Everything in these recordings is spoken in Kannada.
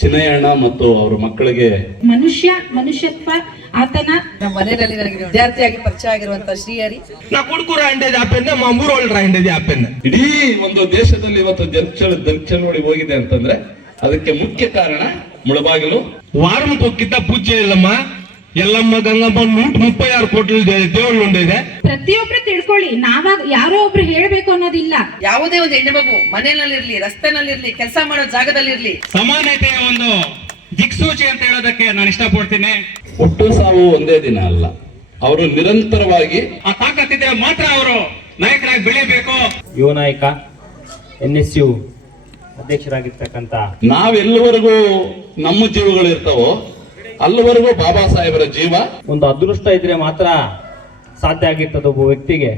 ಚಿನ್ನಯ್ಯಣ್ಣ ಮತ್ತು ಅವರ ಮಕ್ಕಳಿಗೆ ಮನುಷ್ಯತ್ವ ಆತನ ನಮ್ಮ ಮನೆಯಲ್ಲಿ ನನಗೆ ವಿದ್ಯಾರ್ಥಿಯಾಗಿ ಪರಿಚಯ ಆಗಿರುವಂತ ಶ್ರೀಹರಿ ನಾ ಕುಡ್ಕೂರ ಅಂಡೇది ಆಪೆನ್ನ మా ಮೂರೋಳ್ರ ಅಂಡೇది ಆಪೆನ್ನ ಇಡೀ ಒಂದು ದೇಶದಲ್ಲಿ ಇವತ್ತು ಚಳವಳಿ ಹೋಗಿದೆ ಅಂತಂದ್ರೆ ಅದಕ್ಕೆ ಮುಖ್ಯ ಕಾರಣ ಮುಳಬಾಗಿಲು వారం కొక్కిత పూజ చేయల్లమ్మ ಎಲ್ಲಮ್ಮ ಗಂಗಮ್ಮ 136 ಕೋಟಿ ದೇವಳು ಇದೆ. ಪ್ರತಿಯೊಬ್ರು ತಿಳ್ಕೊಳ್ಳಿ, ನಾವಾಗ ಯಾರೋ ಒಬ್ರು ಹೇಳ್ಬೇಕು ಅನ್ನೋದಿಲ್ಲ. ಯಾವುದೇ ಒಂದು ಹೆಣ್ಣು ಮಗು ಮನೆಯಲ್ಲಿರ್ಲಿ, ರಸ್ತೆನಲ್ಲಿರ್ಲಿ, ಕೆಲಸ ಮಾಡೋ ಜಾಗದಲ್ಲಿರ್ಲಿ ಸಮಾನತೆಯ ಒಂದು ದಿಕ್ಸೂಚಿ ಅಂತ ಹೇಳೋದಕ್ಕೆ ನಾನು ಇಷ್ಟಪಡ್ತೀನಿ. ಹುಟ್ಟು ಸಾವು ಒಂದೇ ದಿನ ಅಲ್ಲ, ಅವರು ನಿರಂತರವಾಗಿ ಆ ತಾಕತ್ತಿದ್ರೆ ಮಾತ್ರ ಅವರು ನಾಯಕರಾಗಿ ಬೆಳಿಬೇಕು. ಯುವ ನಾಯಕ NSU ಅಧ್ಯಕ್ಷರಾಗಿರ್ತಕ್ಕಂಥ ನಾವೆಲ್ಲವರೆಗೂ ನಮ್ಮ ಜೀವಗಳು ಇರ್ತಾವೋ ಅಲ್ಲಿವರೆಗೂ ಬಾಬಾ ಸಾಹೇಬರ ಜೀವ ಒಂದು ಅದೃಷ್ಟ ಇದ್ರೆ ಮಾತ್ರ ಸಾಧ್ಯ ಆಗಿರ್ತದೆ ಒಬ್ಬ ವ್ಯಕ್ತಿಗೆ.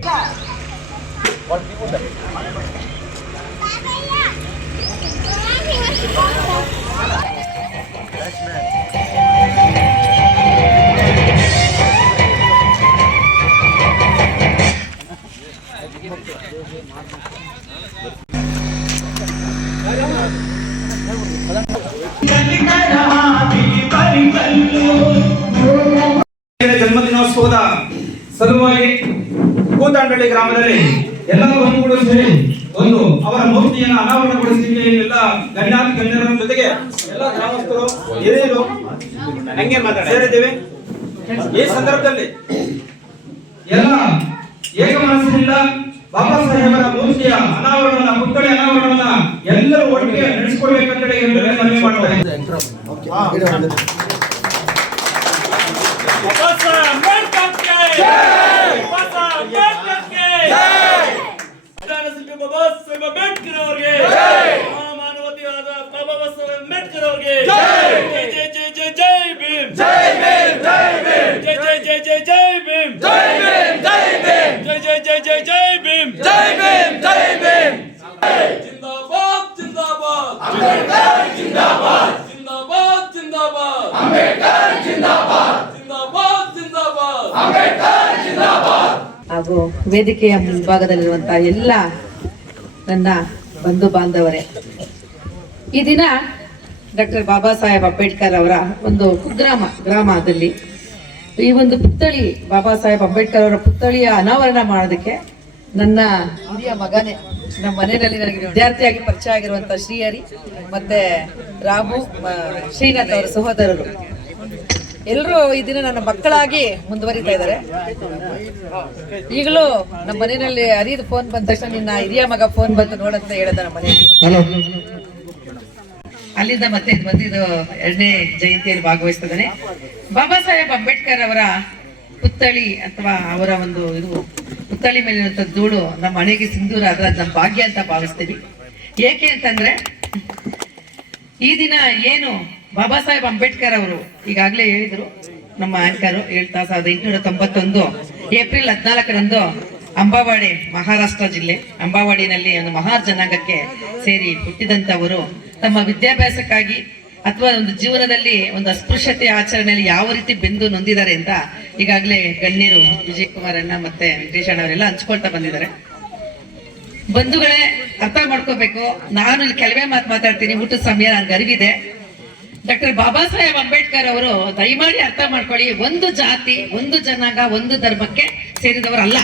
ಜನ್ಮದಿನೋತ್ಸವದ ಸಲುವಾಗಿ ಕೂತಂಡಳ್ಳಿ ಗ್ರಾಮದಲ್ಲಿ ಎಲ್ಲರೂ ಒಂದುಗೂಡಿ ಸೇರಿ ಒಂದು ಅವರ ಮೂರ್ತಿಯನ್ನು ಅನಾವರಣಗೊಳಿಸಲಿಕ್ಕೆ ಎಲ್ಲ ಗಣ್ಯಾತಿ ಗಣ್ಯರ ಜೊತೆಗೆ ಎಲ್ಲ ಗ್ರಾಮಸ್ಥರು ಹಿರಿಯರು ಸೇರಿದ್ದೇವೆ. ಈ ಸಂದರ್ಭದಲ್ಲಿ ಎಲ್ಲ ಏಕ ಮನಸ್ಸಿನಿಂದ ಬಾಬಾ ಸಾಹೇಬರ ಮೂರ್ತಿಯ ಅನಾವರಣವನ್ನ, ಪುತ್ಥಳಿ ಅನಾವರಣವನ್ನ ಎಲ್ಲರೂ ಒಟ್ಟಿಗೆ ನಡೆಸಿಕೊಡ್ಬೇಕಂತೇಳಿ ಮನವಿ ಮಾಡ್ತಾ ಇದ್ದೇನೆ. ಹಾಗೂ ವೇದಿಕೆಯ ಮುಂಭಾಗದಲ್ಲಿರುವಂತಹ ಎಲ್ಲ ನನ್ನ ಬಂಧು ಬಾಂಧವರೇ, ಈ ದಿನ ಡಾಕ್ಟರ್ ಬಾಬಾ ಸಾಹೇಬ್ ಅಂಬೇಡ್ಕರ್ ಅವರ ಒಂದು ಗ್ರಾಮದಲ್ಲಿ ಈ ಒಂದು ಪುತ್ಥಳಿ, ಬಾಬಾ ಸಾಹೇಬ್ ಅಂಬೇಡ್ಕರ್ ಅವರ ಪುತ್ಥಳಿಯ ಅನಾವರಣ ಮಾಡೋದಕ್ಕೆ ನನ್ನ ಹಿರಿಯ ಮಗನೇ, ನಮ್ಮ ಮನೆಯಲ್ಲಿ ನನಗೆ ವಿದ್ಯಾರ್ಥಿಯಾಗಿ ಪರಿಚಯ ಆಗಿರುವಂತ ಶ್ರೀಹರಿ ಮತ್ತೆ ರಾಮು, ಶ್ರೀನಾಥ್ ಅವರ ಸಹೋದರರು ಎಲ್ಲರೂ ಈ ದಿನ ನನ್ನ ಮಕ್ಕಳಾಗಿ ಮುಂದುವರಿತಾ ಇದ್ದಾರೆ. ಈಗಲೂ ನಮ್ಮ ಮನೆಯಲ್ಲಿ ಹರಿದು ಫೋನ್ ಬಂದ ತಕ್ಷಣ ನಿನ್ನ ಹಿರಿಯ ಮಗ ಫೋನ್ ಬಂತು ನೋಡಂತ ಹೇಳಿದ ನಮ್ಮ ಮನೆಯಲ್ಲಿ. ಅಲ್ಲಿಂದ ಮತ್ತೆ ಬಂದಿದ್ದು 2ನೇ ಜಯಂತಿಯಲ್ಲಿ ಭಾಗವಹಿಸ್ತಿದ್ದಾನೆ. ಬಾಬಾ ಸಾಹೇಬ್ ಅಂಬೇಡ್ಕರ್ ಅವರ ಪುತ್ಥಳಿ ಅಥವಾ ಅವರ ಒಂದು ಪುತ್ಥಳಿ ಮೇಲಿರುವಂತ ಧೂಳು ನಮ್ಮ ಮನೆಗೆ ಸಿಂಧೂರ ಆದ್ರೆ ಅದು ನಮ್ಮ ಭಾಗ್ಯ ಅಂತ ಭಾವಿಸ್ತೀವಿ. ಏಕೆ ಅಂತಂದ್ರೆ ಈ ದಿನ ಏನು ಬಾಬಾ ಸಾಹೇಬ್ ಅಂಬೇಡ್ಕರ್ ಅವರು ಈಗಾಗಲೇ ಹೇಳಿದ್ರು, ನಮ್ಮ ಆಂಕರ್ 1891 ಏಪ್ರಿಲ್ 14ರಂದು ಅಂಬಾವಾಡಿ, ಮಹಾರಾಷ್ಟ್ರ ಜಿಲ್ಲೆ ಅಂಬಾವಾಡಿನಲ್ಲಿ ಒಂದು ಮಹಾರ್ ಜನಾಂಗಕ್ಕೆ ಸೇರಿ ಹುಟ್ಟಿದಂತವರು ತಮ್ಮ ವಿದ್ಯಾಭ್ಯಾಸಕ್ಕಾಗಿ ಅಥವಾ ಒಂದು ಜೀವನದಲ್ಲಿ ಒಂದು ಅಸ್ಪೃಶ್ಯತೆ ಆಚರಣೆಯಲ್ಲಿ ಯಾವ ರೀತಿ ಬೆಂದು ನೊಂದಿದ್ದಾರೆ ಅಂತ ಈಗಾಗಲೇ ಗಣ್ಯರು ವಿಜಯ್ ಕುಮಾರ್ ಅಣ್ಣ ಮತ್ತೆ ವೆಂಕಟೇಶ್ ಅಣ್ಣ ಅವರೆಲ್ಲ ಹಂಚ್ಕೊಳ್ತಾ ಬಂದಿದ್ದಾರೆ. ಬಂಧುಗಳೇ, ಅರ್ಥ ಮಾಡ್ಕೋಬೇಕು, ನಾನು ಇಲ್ಲಿ ಕೆಲವೇ ಮಾತಾಡ್ತೀನಿ, ಊಟದ ಸಮಯ ನನ್ಗೆ ಅರಿವಿದೆ. ಡಾಕ್ಟರ್ ಬಾಬಾ ಸಾಹೇಬ್ ಅಂಬೇಡ್ಕರ್ ಅವರು ದಯಮಾಡಿ ಅರ್ಥ ಮಾಡ್ಕೊಳ್ಳಿ, ಒಂದು ಜಾತಿ, ಒಂದು ಜನಾಂಗ, ಒಂದು ಧರ್ಮಕ್ಕೆ ಸೇರಿದವರಲ್ಲ.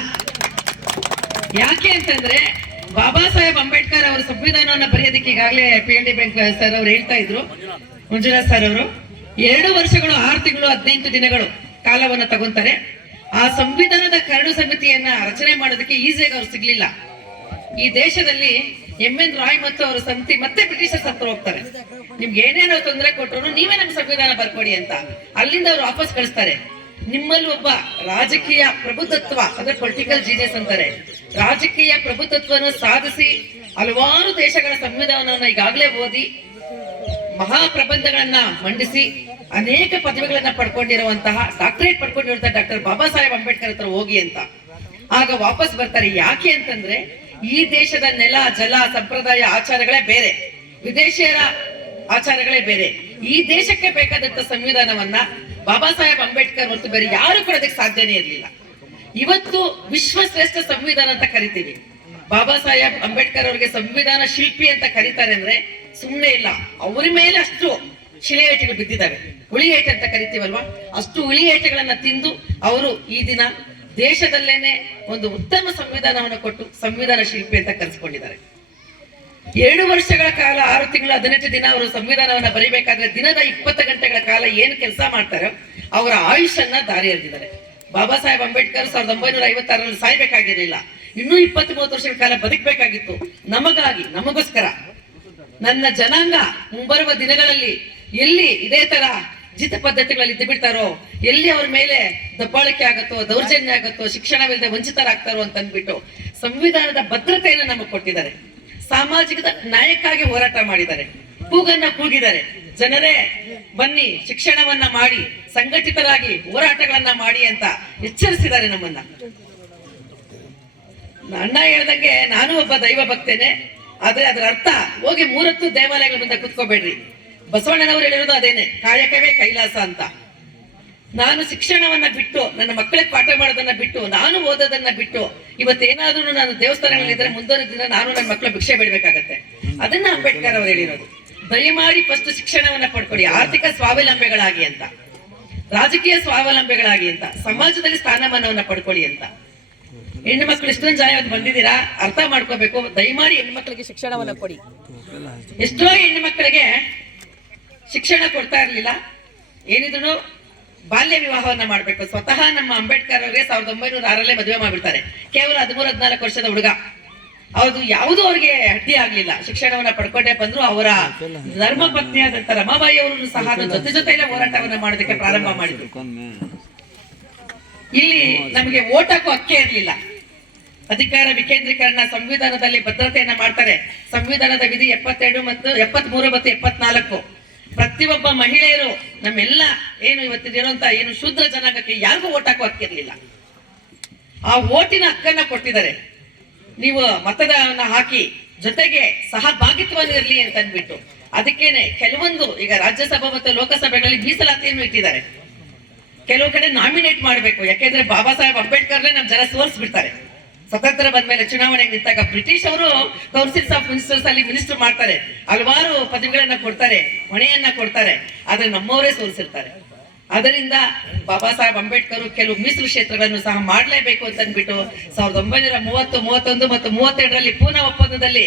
ಯಾಕೆ ಅಂತಂದ್ರೆ ಬಾಬಾ ಸಾಹೇಬ್ ಅಂಬೇಡ್ಕರ್ ಅವರು ಸಂವಿಧಾನವನ್ನ ಬರೆಯೋದಕ್ಕೆ ಈಗಾಗಲೇ PLD ಬ್ಯಾಂಕ್ ಸರ್ ಅವರು ಹೇಳ್ತಾ ಇದ್ರು, ಮಂಜುನಾಥ್ ಸರ್ ಅವರು 2 ವರ್ಷಗಳು 6 ತಿಂಗಳು 15 ದಿನಗಳು ಕಾಲವನ್ನ ತಗೊಂತಾರೆ. ಆ ಸಂವಿಧಾನದ ಕರಡು ಸಮಿತಿಯನ್ನ ರಚನೆ ಮಾಡೋದಕ್ಕೆ ಈಸಿಯಾಗಿ ಅವ್ರು ಸಿಗ್ಲಿಲ್ಲ. ಈ ದೇಶದಲ್ಲಿ MN ರಾಯ್ ಮತ್ತು ಅವರ ಸಮಿತಿ ಮತ್ತೆ ಬ್ರಿಟಿಷರ್ಸ್ ಹತ್ರ ಹೋಗ್ತಾರೆ, ನಿಮ್ಗೆ ಏನೇನೋ ತೊಂದರೆ ಕೊಟ್ಟರು ನೀವೇ ನಮ್ಮ ಸಂವಿಧಾನ ಬರ್ಕೊಡಿ ಅಂತ. ಅಲ್ಲಿಂದ ಅವ್ರು ವಾಪಸ್ ಕಳಿಸ್ತಾರೆ. ನಿಮ್ಮಲ್ಲಿ ಒಬ್ಬ ರಾಜಕೀಯ ಪ್ರಬುದ್ಧತ್ವ, ಅಂದ್ರೆ ಪೊಲಿಟಿಕಲ್ ಜೀನಿಯಸ್ ಅಂತಾರೆ, ರಾಜಕೀಯ ಪ್ರಬುದ್ಧತ್ವವನ್ನು ಸಾಧಿಸಿ ಹಲವಾರು ದೇಶಗಳ ಸಂವಿಧಾನವನ್ನ ಈಗಾಗಲೇ ಓದಿ ಮಹಾಪ್ರಬಂಧಗಳನ್ನ ಮಂಡಿಸಿ ಅನೇಕ ಪದವಿಗಳನ್ನ ಪಡ್ಕೊಂಡಿರುವಂತಹ, ಡಾಕ್ಟರೇಟ್ ಪಡ್ಕೊಂಡಿರುವಂತಹ ಡಾಕ್ಟರ್ ಬಾಬಾ ಸಾಹೇಬ್ ಅಂಬೇಡ್ಕರ್ ಹತ್ರ ಹೋಗಿ ಅಂತ. ಆಗ ವಾಪಸ್ ಬರ್ತಾರೆ. ಯಾಕೆ ಅಂತಂದ್ರೆ ಈ ದೇಶದ ನೆಲ, ಜಲ, ಸಂಪ್ರದಾಯ, ಆಚಾರಗಳೇ ಬೇರೆ, ವಿದೇಶಿಯರ ಆಚಾರಗಳೇ ಬೇರೆ. ಈ ದೇಶಕ್ಕೆ ಬೇಕಾದಂತ ಸಂವಿಧಾನವನ್ನ ಬಾಬಾ ಸಾಹೇಬ್ ಅಂಬೇಡ್ಕರ್ ಹೊರತು ಬೇರೆ ಯಾರು ಕೊಡೋದಕ್ಕೆ ಸಾಧ್ಯನೇ ಇರಲಿಲ್ಲ. ಇವತ್ತು ವಿಶ್ವಶ್ರೇಷ್ಠ ಸಂವಿಧಾನ ಅಂತ ಕರಿತೀವಿ. ಬಾಬಾ ಸಾಹೇಬ್ ಅಂಬೇಡ್ಕರ್ ಅವರಿಗೆ ಸಂವಿಧಾನ ಶಿಲ್ಪಿ ಅಂತ ಕರೀತಾರೆ ಅಂದ್ರೆ ಸುಮ್ಮನೆ ಇಲ್ಲ. ಅವ್ರ ಮೇಲೆ ಅಷ್ಟು ಶಿಲೆ ಏಟುಗಳು ಬಿದ್ದಿದ್ದಾವೆ, ಹುಳಿ ಏಟು ಅಂತ ಕರಿತೀವಲ್ವಾ, ಅಷ್ಟು ಹುಳಿ ಏಟುಗಳನ್ನ ತಿಂದು ಅವರು ಈ ದಿನ ದೇಶದಲ್ಲೇನೆ ಒಂದು ಉತ್ತಮ ಸಂವಿಧಾನವನ್ನು ಕೊಟ್ಟು ಸಂವಿಧಾನ ಶಿಲ್ಪಿ ಅಂತ ಕರೆಸಿಕೊಂಡಿದ್ದಾರೆ. 2 ವರ್ಷಗಳ ಕಾಲ 6 ತಿಂಗಳು 18 ದಿನ ಅವರು ಸಂವಿಧಾನವನ್ನ ಬರೀಬೇಕಾದ್ರೆ ದಿನದ 20 ಗಂಟೆಗಳ ಕಾಲ ಏನು ಕೆಲಸ ಮಾಡ್ತಾರೋ ಅವರ ಆಯುಷನ್ನ ದಾರಿ ಎರೆದಿದ್ದಾರೆ. ಬಾಬಾ ಸಾಹೇಬ್ ಅಂಬೇಡ್ಕರ್ 1956ರಲ್ಲಿ ಸಾಯ್ಬೇಕಾಗಿರಲಿಲ್ಲ, ಇನ್ನೂ 20-30 ವರ್ಷಗಳ ಕಾಲ ಬದುಕಬೇಕಾಗಿತ್ತು. ನಮಗಾಗಿ, ನಮಗೋಸ್ಕರ ನನ್ನ ಜನಾಂಗ ಮುಂಬರುವ ದಿನಗಳಲ್ಲಿ ಎಲ್ಲಿ ಇದೇ ತರ ಜಿತ ಪದ್ಧತಿಗಳಲ್ಲಿ ಇದ್ದು ಬಿಡ್ತಾರೋ, ಎಲ್ಲಿ ಅವ್ರ ಮೇಲೆ ದಬ್ಬಾಳಿಕೆ ಆಗುತ್ತೋ, ದೌರ್ಜನ್ಯ ಆಗುತ್ತೋ, ಶಿಕ್ಷಣವಿಲ್ಲದೆ ವಂಚಿತರಾಗ್ತಾರೋ ಅಂತ ಅಂದ್ಬಿಟ್ಟು ಸಂವಿಧಾನದ ಭದ್ರತೆಯನ್ನು ನಮಗೆ ಕೊಟ್ಟಿದ್ದಾರೆ. ಸಾಮಾಜಿಕ ನ್ಯಾಯಕ್ಕಾಗಿ ಹೋರಾಟ ಮಾಡಿದ್ದಾರೆ, ಕೂಗನ್ನ ಕೂಗಿದ್ದಾರೆ. ಜನರೇ ಬನ್ನಿ, ಶಿಕ್ಷಣವನ್ನ ಮಾಡಿ, ಸಂಘಟಿತರಾಗಿ ಹೋರಾಟಗಳನ್ನ ಮಾಡಿ ಅಂತ ಎಚ್ಚರಿಸಿದ್ದಾರೆ ನಮ್ಮನ್ನ. ಅಣ್ಣ ಹೇಳ್ದಂಗೆ ನಾನು ಒಬ್ಬ ದೈವ ಭಕ್ತೇನೆ, ಆದ್ರೆ ಅದರ ಅರ್ಥ ಹೋಗಿ 3 ಹೊತ್ತು ದೇವಾಲಯಗಳ ಮುಂದೆ ಕುತ್ಕೋಬೇಡ್ರಿ. ಬಸವಣ್ಣನವರು ಹೇಳಿರೋದು ಅದೇನೆ, ಕಾಯಕವೇ ಕೈಲಾಸ ಅಂತ. ನಾನು ಶಿಕ್ಷಣವನ್ನ ಬಿಟ್ಟು, ನನ್ನ ಮಕ್ಕಳಿಗೆ ಪಾಠ ಮಾಡೋದನ್ನ ಬಿಟ್ಟು, ನಾನು ಓದೋದನ್ನ ಬಿಟ್ಟು ಇವತ್ತೇನಾದ್ರೂ ನಾನು ದೇವಸ್ಥಾನಗಳಿದ್ರೆ ಮುಂದೊಂದು ದಿನ ನಾನು ನನ್ನ ಮಕ್ಕಳು ಭಿಕ್ಷೆ ಬಿಡ್ಬೇಕಾಗತ್ತೆ. ಅದನ್ನ ಅಂಬೇಡ್ಕರ್ ಅವರು ಹೇಳಿರೋದು. ದಯಮಾಡಿ ಫಸ್ಟ್ ಶಿಕ್ಷಣವನ್ನ ಪಡ್ಕೊಳ್ಳಿ, ಆರ್ಥಿಕ ಸ್ವಾವಲಂಬಿಗಳಾಗಿ ಅಂತ, ರಾಜಕೀಯ ಸ್ವಾವಲಂಬಿಗಳಾಗಿ ಅಂತ, ಸಮಾಜದಲ್ಲಿ ಸ್ಥಾನಮಾನವನ್ನ ಪಡ್ಕೊಳ್ಳಿ ಅಂತ. ಹೆಣ್ಣು ಮಕ್ಕಳು ಇಷ್ಟೊಂದು ಜನ ಇವತ್ತು ಬಂದಿದ್ದೀರಾ, ಅರ್ಥ ಮಾಡ್ಕೋಬೇಕು. ದಯಮಾಡಿ ಹೆಣ್ಣು ಮಕ್ಕಳಿಗೆ ಶಿಕ್ಷಣವನ್ನ ಕೊಡಿ. ಎಷ್ಟೋ ಹೆಣ್ಣು ಮಕ್ಕಳಿಗೆ ಶಿಕ್ಷಣ ಕೊಡ್ತಾ ಇರ್ಲಿಲ್ಲ, ಏನಿದ್ರು ಬಾಲ್ಯ ವಿವಾಹವನ್ನ ಮಾಡ್ಬೇಕು. ಸ್ವತಃ ನಮ್ಮ ಅಂಬೇಡ್ಕರ್ ಅವರಿಗೆ 1906ರಲ್ಲೇ ಮದುವೆ ಮಾಡ್ಬಿಡ್ತಾರೆ. ಕೇವಲ 13-14 ವರ್ಷದ ಹುಡುಗ. ಅವ್ರದ್ದು ಯಾವುದೂ ಅವ್ರಿಗೆ ಅಡ್ಡಿ ಆಗ್ಲಿಲ್ಲ, ಶಿಕ್ಷಣವನ್ನ ಪಡ್ಕೊಂಡೇ ಬಂದ್ರು. ಅವರ ಧರ್ಮ ಪತ್ನಿಯಾದಂತ ರಮಾಬಾಯಿ ಅವರು ಸಹ ಜೊತೆಯಲ್ಲೇ ಹೋರಾಟವನ್ನ ಮಾಡೋದಕ್ಕೆ ಪ್ರಾರಂಭ ಮಾಡಿದ್ರು. ಇಲ್ಲಿ ನಮಗೆ ಓಟ್ ಹಾಕೋ ಹಕ್ಕೇ ಇರ್ಲಿಲ್ಲ. ಅಧಿಕಾರ ವಿಕೇಂದ್ರೀಕರಣ ಸಂವಿಧಾನದಲ್ಲಿ ಭದ್ರತೆಯನ್ನ ಮಾಡ್ತಾರೆ. ಸಂವಿಧಾನದ ವಿಧಿ 72 ಮತ್ತು 73 ಮತ್ತು 74 ಪ್ರತಿಯೊಬ್ಬ ಮಹಿಳೆಯರು ನಮ್ಮೆಲ್ಲ ಏನು ಇವತ್ತಿರುವಂತ ಏನು ಶೂದ್ರ ಜನಾಂಗಕ್ಕೆ ಯಾರಿಗೂ ಓಟ್ ಹಾಕೋ ಹಕ್ಕಿರ್ಲಿಲ್ಲ. ಆ ಓಟಿನ ಹಕ್ಕನ್ನ ಕೊಟ್ಟಿದ್ದಾರೆ. ನೀವು ಮತದಾನ ಹಾಕಿ, ಜೊತೆಗೆ ಸಹಭಾಗಿತ್ವವನ್ನು ಇರಲಿ ಅಂತ ಅಂದ್ಬಿಟ್ಟು ಅದಕ್ಕೇನೆ ಕೆಲವೊಂದು ಈಗ ರಾಜ್ಯಸಭಾ ಮತ್ತು ಲೋಕಸಭೆಗಳಲ್ಲಿ ಮೀಸಲಾತಿಯನ್ನು ಇಟ್ಟಿದ್ದಾರೆ. ಕೆಲವು ಕಡೆ ನಾಮಿನೇಟ್ ಮಾಡಬೇಕು, ಯಾಕೆಂದ್ರೆ ಬಾಬಾ ಸಾಹೇಬ್ ಅಂಬೇಡ್ಕರ್ನೇ ನಮ್ ಜನ ಸೋಲ್ಸ್ಬಿಡ್ತಾರೆ. ಸ್ವತಂತ್ರ ಬಂದ್ಮೇಲೆ ಚುನಾವಣೆಗೆ ನಿಂತಾಗ ಬ್ರಿಟಿಷ್ ಅವರು ಕೌನ್ಸಿಲ್ಸ್ ಆಫ್ ಮಿನಿಸ್ಟರ್ಸ್ ಅಲ್ಲಿ ಮಿನಿಸ್ಟರ್ ಮಾಡ್ತಾರೆ, ಹಲವಾರು ಪದವಿಗಳನ್ನ ಕೊಡ್ತಾರೆ, ಹೊಣೆಯನ್ನ ಕೊಡ್ತಾರೆ, ಆದ್ರೆ ನಮ್ಮವರೇ ಸೋಲ್ಸಿರ್ತಾರೆ. ಅದರಿಂದ ಬಾಬಾ ಸಾಹೇಬ್ ಅಂಬೇಡ್ಕರ್ ಕೆಲವು ಮೀಸಲು ಕ್ಷೇತ್ರಗಳನ್ನು ಸಹ ಮಾಡಲೇಬೇಕು ಅಂತ ಅಂದ್ಬಿಟ್ಟು 1930, 31 ಮತ್ತು 32ರಲ್ಲಿ ಪೂನಾ ಒಪ್ಪಂದದಲ್ಲಿ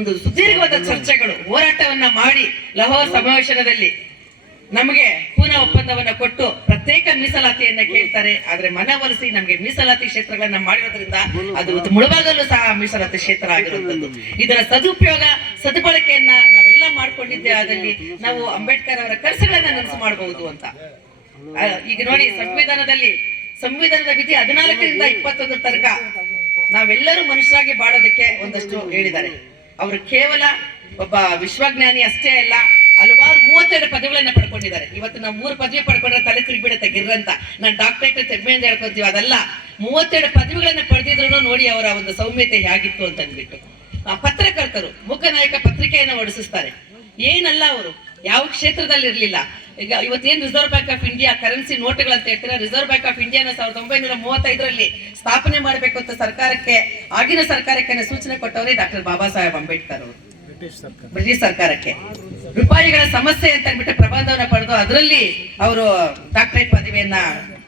ಒಂದು ಸುದೀರ್ಘವಾದ ಚರ್ಚೆಗಳು, ಹೋರಾಟವನ್ನ ಮಾಡಿ ಲಾಹೋರ್ ಸಮಾವೇಶನದಲ್ಲಿ ನಮಗೆ ಪೂನಾ ಒಪ್ಪಂದವನ್ನ ಕೊಟ್ಟು ಪ್ರತ್ಯೇಕ ಮೀಸಲಾತಿಯನ್ನ ಕೇಳ್ತಾರೆ. ಆದ್ರೆ ಮನವೊಲಿಸಿ ನಮಗೆ ಮೀಸಲಾತಿ ಕ್ಷೇತ್ರಗಳನ್ನ ಮಾಡಿರೋದ್ರಿಂದ ಅದು ಮುಳುಬಾಗಲು ಸಹ ಮೀಸಲಾತಿ ಕ್ಷೇತ್ರ ಆಗಿರುವಂತದ್ದು. ಇದರ ಸದುಪಯೋಗ, ಸದ್ಬಳಕೆಯನ್ನ ನಾವೆಲ್ಲ ಮಾಡ್ಕೊಂಡಿದ್ದೆ ಆದಲ್ಲಿ ನಾವು ಅಂಬೇಡ್ಕರ್ ಅವರ ಕನಸುಗಳನ್ನ ನನಸು ಮಾಡಬಹುದು ಅಂತ. ಈಗ ನೋಡಿ, ಸಂವಿಧಾನದ ವಿಧಿ 14ರಿಂದ 21 ತನಕ ನಾವೆಲ್ಲರೂ ಮನುಷ್ಯರಾಗಿ ಬಾಳೋದಕ್ಕೆ ಒಂದಷ್ಟು ಹೇಳಿದ್ದಾರೆ. ಅವರು ಕೇವಲ ಒಬ್ಬ ವಿಶ್ವಜ್ಞಾನಿ ಅಷ್ಟೇ ಅಲ್ಲ, ಹಲವಾರು 32 ಪದವಿಗಳನ್ನ ಪಡ್ಕೊಂಡಿದ್ದಾರೆ. ಇವತ್ತು ನಾವು 3 ಪದವಿ ಪಡ್ಕೊಂಡ್ರೆ ತಲೆ ತಿರುಗಿಬಿಡುತ್ತೆ ಗಿರ್ರಂತ. ನಾನು ಡಾಕ್ಟರೇಟ್ ಹೆಮ್ಮೆಯಿಂದ ಹೇಳ್ಕೊತೀವಿ, ಅದಲ್ಲ. 32 ಪದವಿಗಳನ್ನ ಪಡೆದಿದ್ರು ನೋಡಿ ಅವರ ಒಂದು ಸೌಮ್ಯತೆ ಹೇಗಿತ್ತು ಅಂತ ಅಂದ್ಬಿಟ್ಟು. ಪತ್ರಕರ್ತರು ಮೂಕನಾಯಕ ಪತ್ರಿಕೆಯನ್ನು ಹೊರಡಿಸ್ತಾರೆ. ಏನಲ್ಲ, ಅವರು ಯಾವ ಕ್ಷೇತ್ರದಲ್ಲಿ ಇರ್ಲಿಲ್ಲ. ಈಗ ಇವತ್ತೇನು reserve bank of India currency ನೋಟುಗಳಂತ ಹೇಳ್ತಾರೆ, ರಿಸರ್ವ್ ಬ್ಯಾಂಕ್ ಆಫ್ ಇಂಡಿಯಾನ 1935ರಲ್ಲಿ ಸ್ಥಾಪನೆ ಮಾಡಬೇಕು ಅಂತ ಆಗಿನ ಸರ್ಕಾರಕ್ಕೆ ಸೂಚನೆ ಕೊಟ್ಟವರೇ ಡಾಕ್ಟರ್ ಬಾಬಾ ಸಾಹೇಬ್ ಅಂಬೇಡ್ಕರ್ ಅವರು. ಬ್ರಿಟಿಷ್ ಸರ್ಕಾರಕ್ಕೆ ರೂಪಾಯಿಗಳ ಸಮಸ್ಯೆ ಅಂತ ಅಂದ್ಬಿಟ್ಟು ಪ್ರಬಂಧವನ್ನ ಪಡೆದು ಅದರಲ್ಲಿ ಅವರು ಡಾಕ್ಟರೇಟ್ ಪದವಿಯನ್ನ